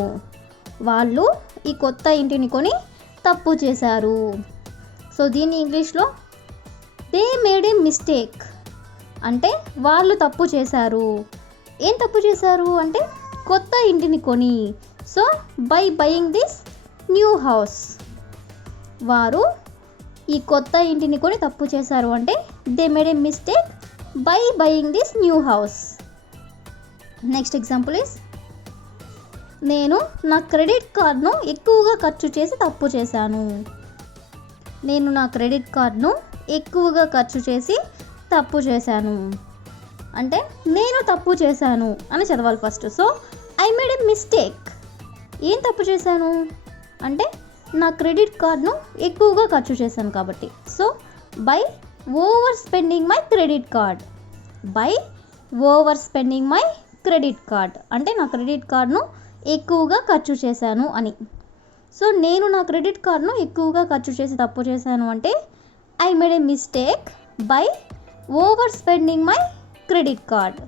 వాళ్ళు ఈ కొత్త ఇంటిని కొని తప్పు చేశారు. సో దీని ఇంగ్లీష్లో దే మేడ్ ఏ మిస్టేక్ అంటే వాళ్ళు తప్పు చేశారు. ఏం తప్పు చేశారు అంటే కొత్త ఇంటిని కొని. So by buying this new house. వారు ఈ కొత్త ఇంటిని కొని తప్పు చేశారు అంటే they made A mistake by buying this new house. Next example is నేను నా క్రెడిట్ కార్డ్ను ఎక్కువగా ఖర్చు చేసి తప్పు చేశాను. నేను నా క్రెడిట్ కార్డ్ను ఎక్కువగా ఖర్చు చేసి తప్పు చేశాను అంటే నేను తప్పు చేశాను అని చదవాలి first. So I made A mistake. ఏం తప్పు చేశాను అంటే నా క్రెడిట్ కార్డ్ను ఎక్కువగా ఖర్చు చేశాను కాబట్టి. So by over spending my credit card. By over spending my credit card అంటే నా క్రెడిట్ కార్డ్ను ఎక్కువగా ఖర్చు చేశాను అని. సో నేను నా క్రెడిట్ కార్డ్ను ఎక్కువగా ఖర్చు చేసి తప్పు చేశాను అంటే I made A mistake by over spending my credit card.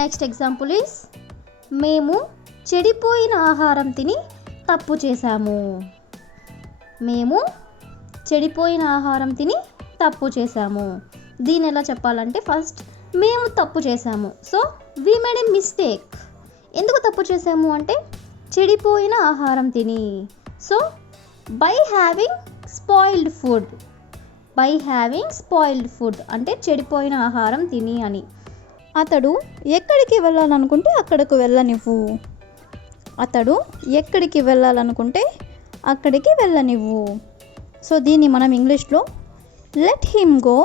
Next example is మేము చెడిపోయిన ఆహారం తిని తప్పు చేశాము. మేము చెడిపోయిన ఆహారం తిని తప్పు చేశాము. దీని ఎలా చెప్పాలంటే ఫస్ట్ మేము తప్పు చేశాము. So we made A mistake. ఎందుకు తప్పు చేశాము అంటే చెడిపోయిన ఆహారం తిని. So by having spoiled food. By having spoiled food అంటే చెడిపోయిన ఆహారం తిని అని. అతడు ఎక్కడికి వెళ్ళాలనుకుంటే అక్కడికి వెళ్ళనివ్వు. అతడు ఎక్కడికి వెళ్ళాలనుకుంటే అక్కడికి వెళ్ళనివ్వు. సో దీన్ని మనం ఇంగ్లీష్లో let him go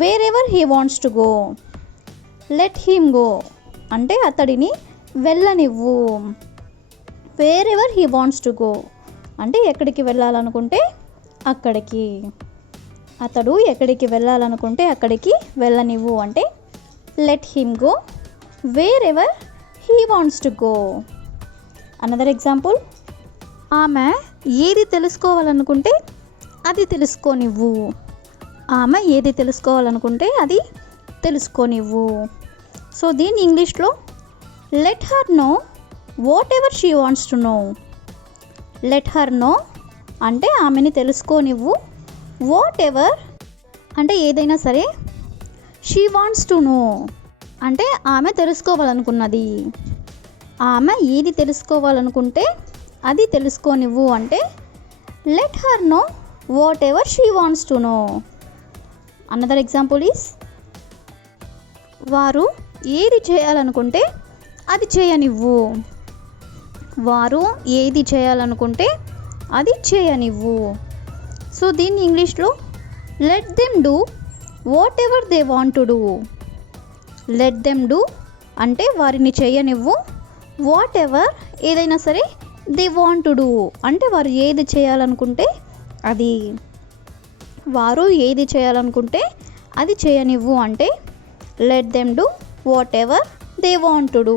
wherever he wants to go. Let him go అంటే అతడిని వెళ్ళనివ్వు. Wherever he wants to go అంటే ఎక్కడికి వెళ్ళాలనుకుంటే అక్కడికి. అతడు ఎక్కడికి వెళ్ళాలనుకుంటే అక్కడికి వెళ్ళనివ్వు అంటే let him go wherever he wants to go. Another example ఆమె ఏది తెలుసుకోవాలనుకుంటే అది తెలుసుకోనివ్వు. ఆమె ఏది తెలుసుకోవాలనుకుంటే అది తెలుసుకోనివ్వు. సో దీన్ని ఇంగ్లీష్లో let her know whatever she wants to know. Let her know అంటే ఆమెని తెలుసుకోనివ్వు. వాట్ ఎవర్ అంటే ఏదైనా సరే. షీ వాంట్స్ టు నో అంటే ఆమె తెలుసుకోవాలనుకున్నది. ఆమె ఏది తెలుసుకోవాలనుకుంటే అది తెలుసుకోనివ్వు అంటే let her know whatever she wants to no. Another example is వారు ఏది చేయాలనుకుంటే అది చేయనివ్వు. వారు ఏది చేయాలనుకుంటే అది చేయనివ్వు. సో దీన్ని ఇంగ్లీష్లో let them do what ever they want to do. Let them do అంటే వారిని చేయనివ్వు. వాట్ ఎవర్ ఏదైనా సరే. దే వాంట్ టు డూ అంటే వారు ఏది చేయాలనుకుంటే అది. వారు ఏది చేయాలనుకుంటే అది చేయనివ్వు అంటే let them do what ever they want to do.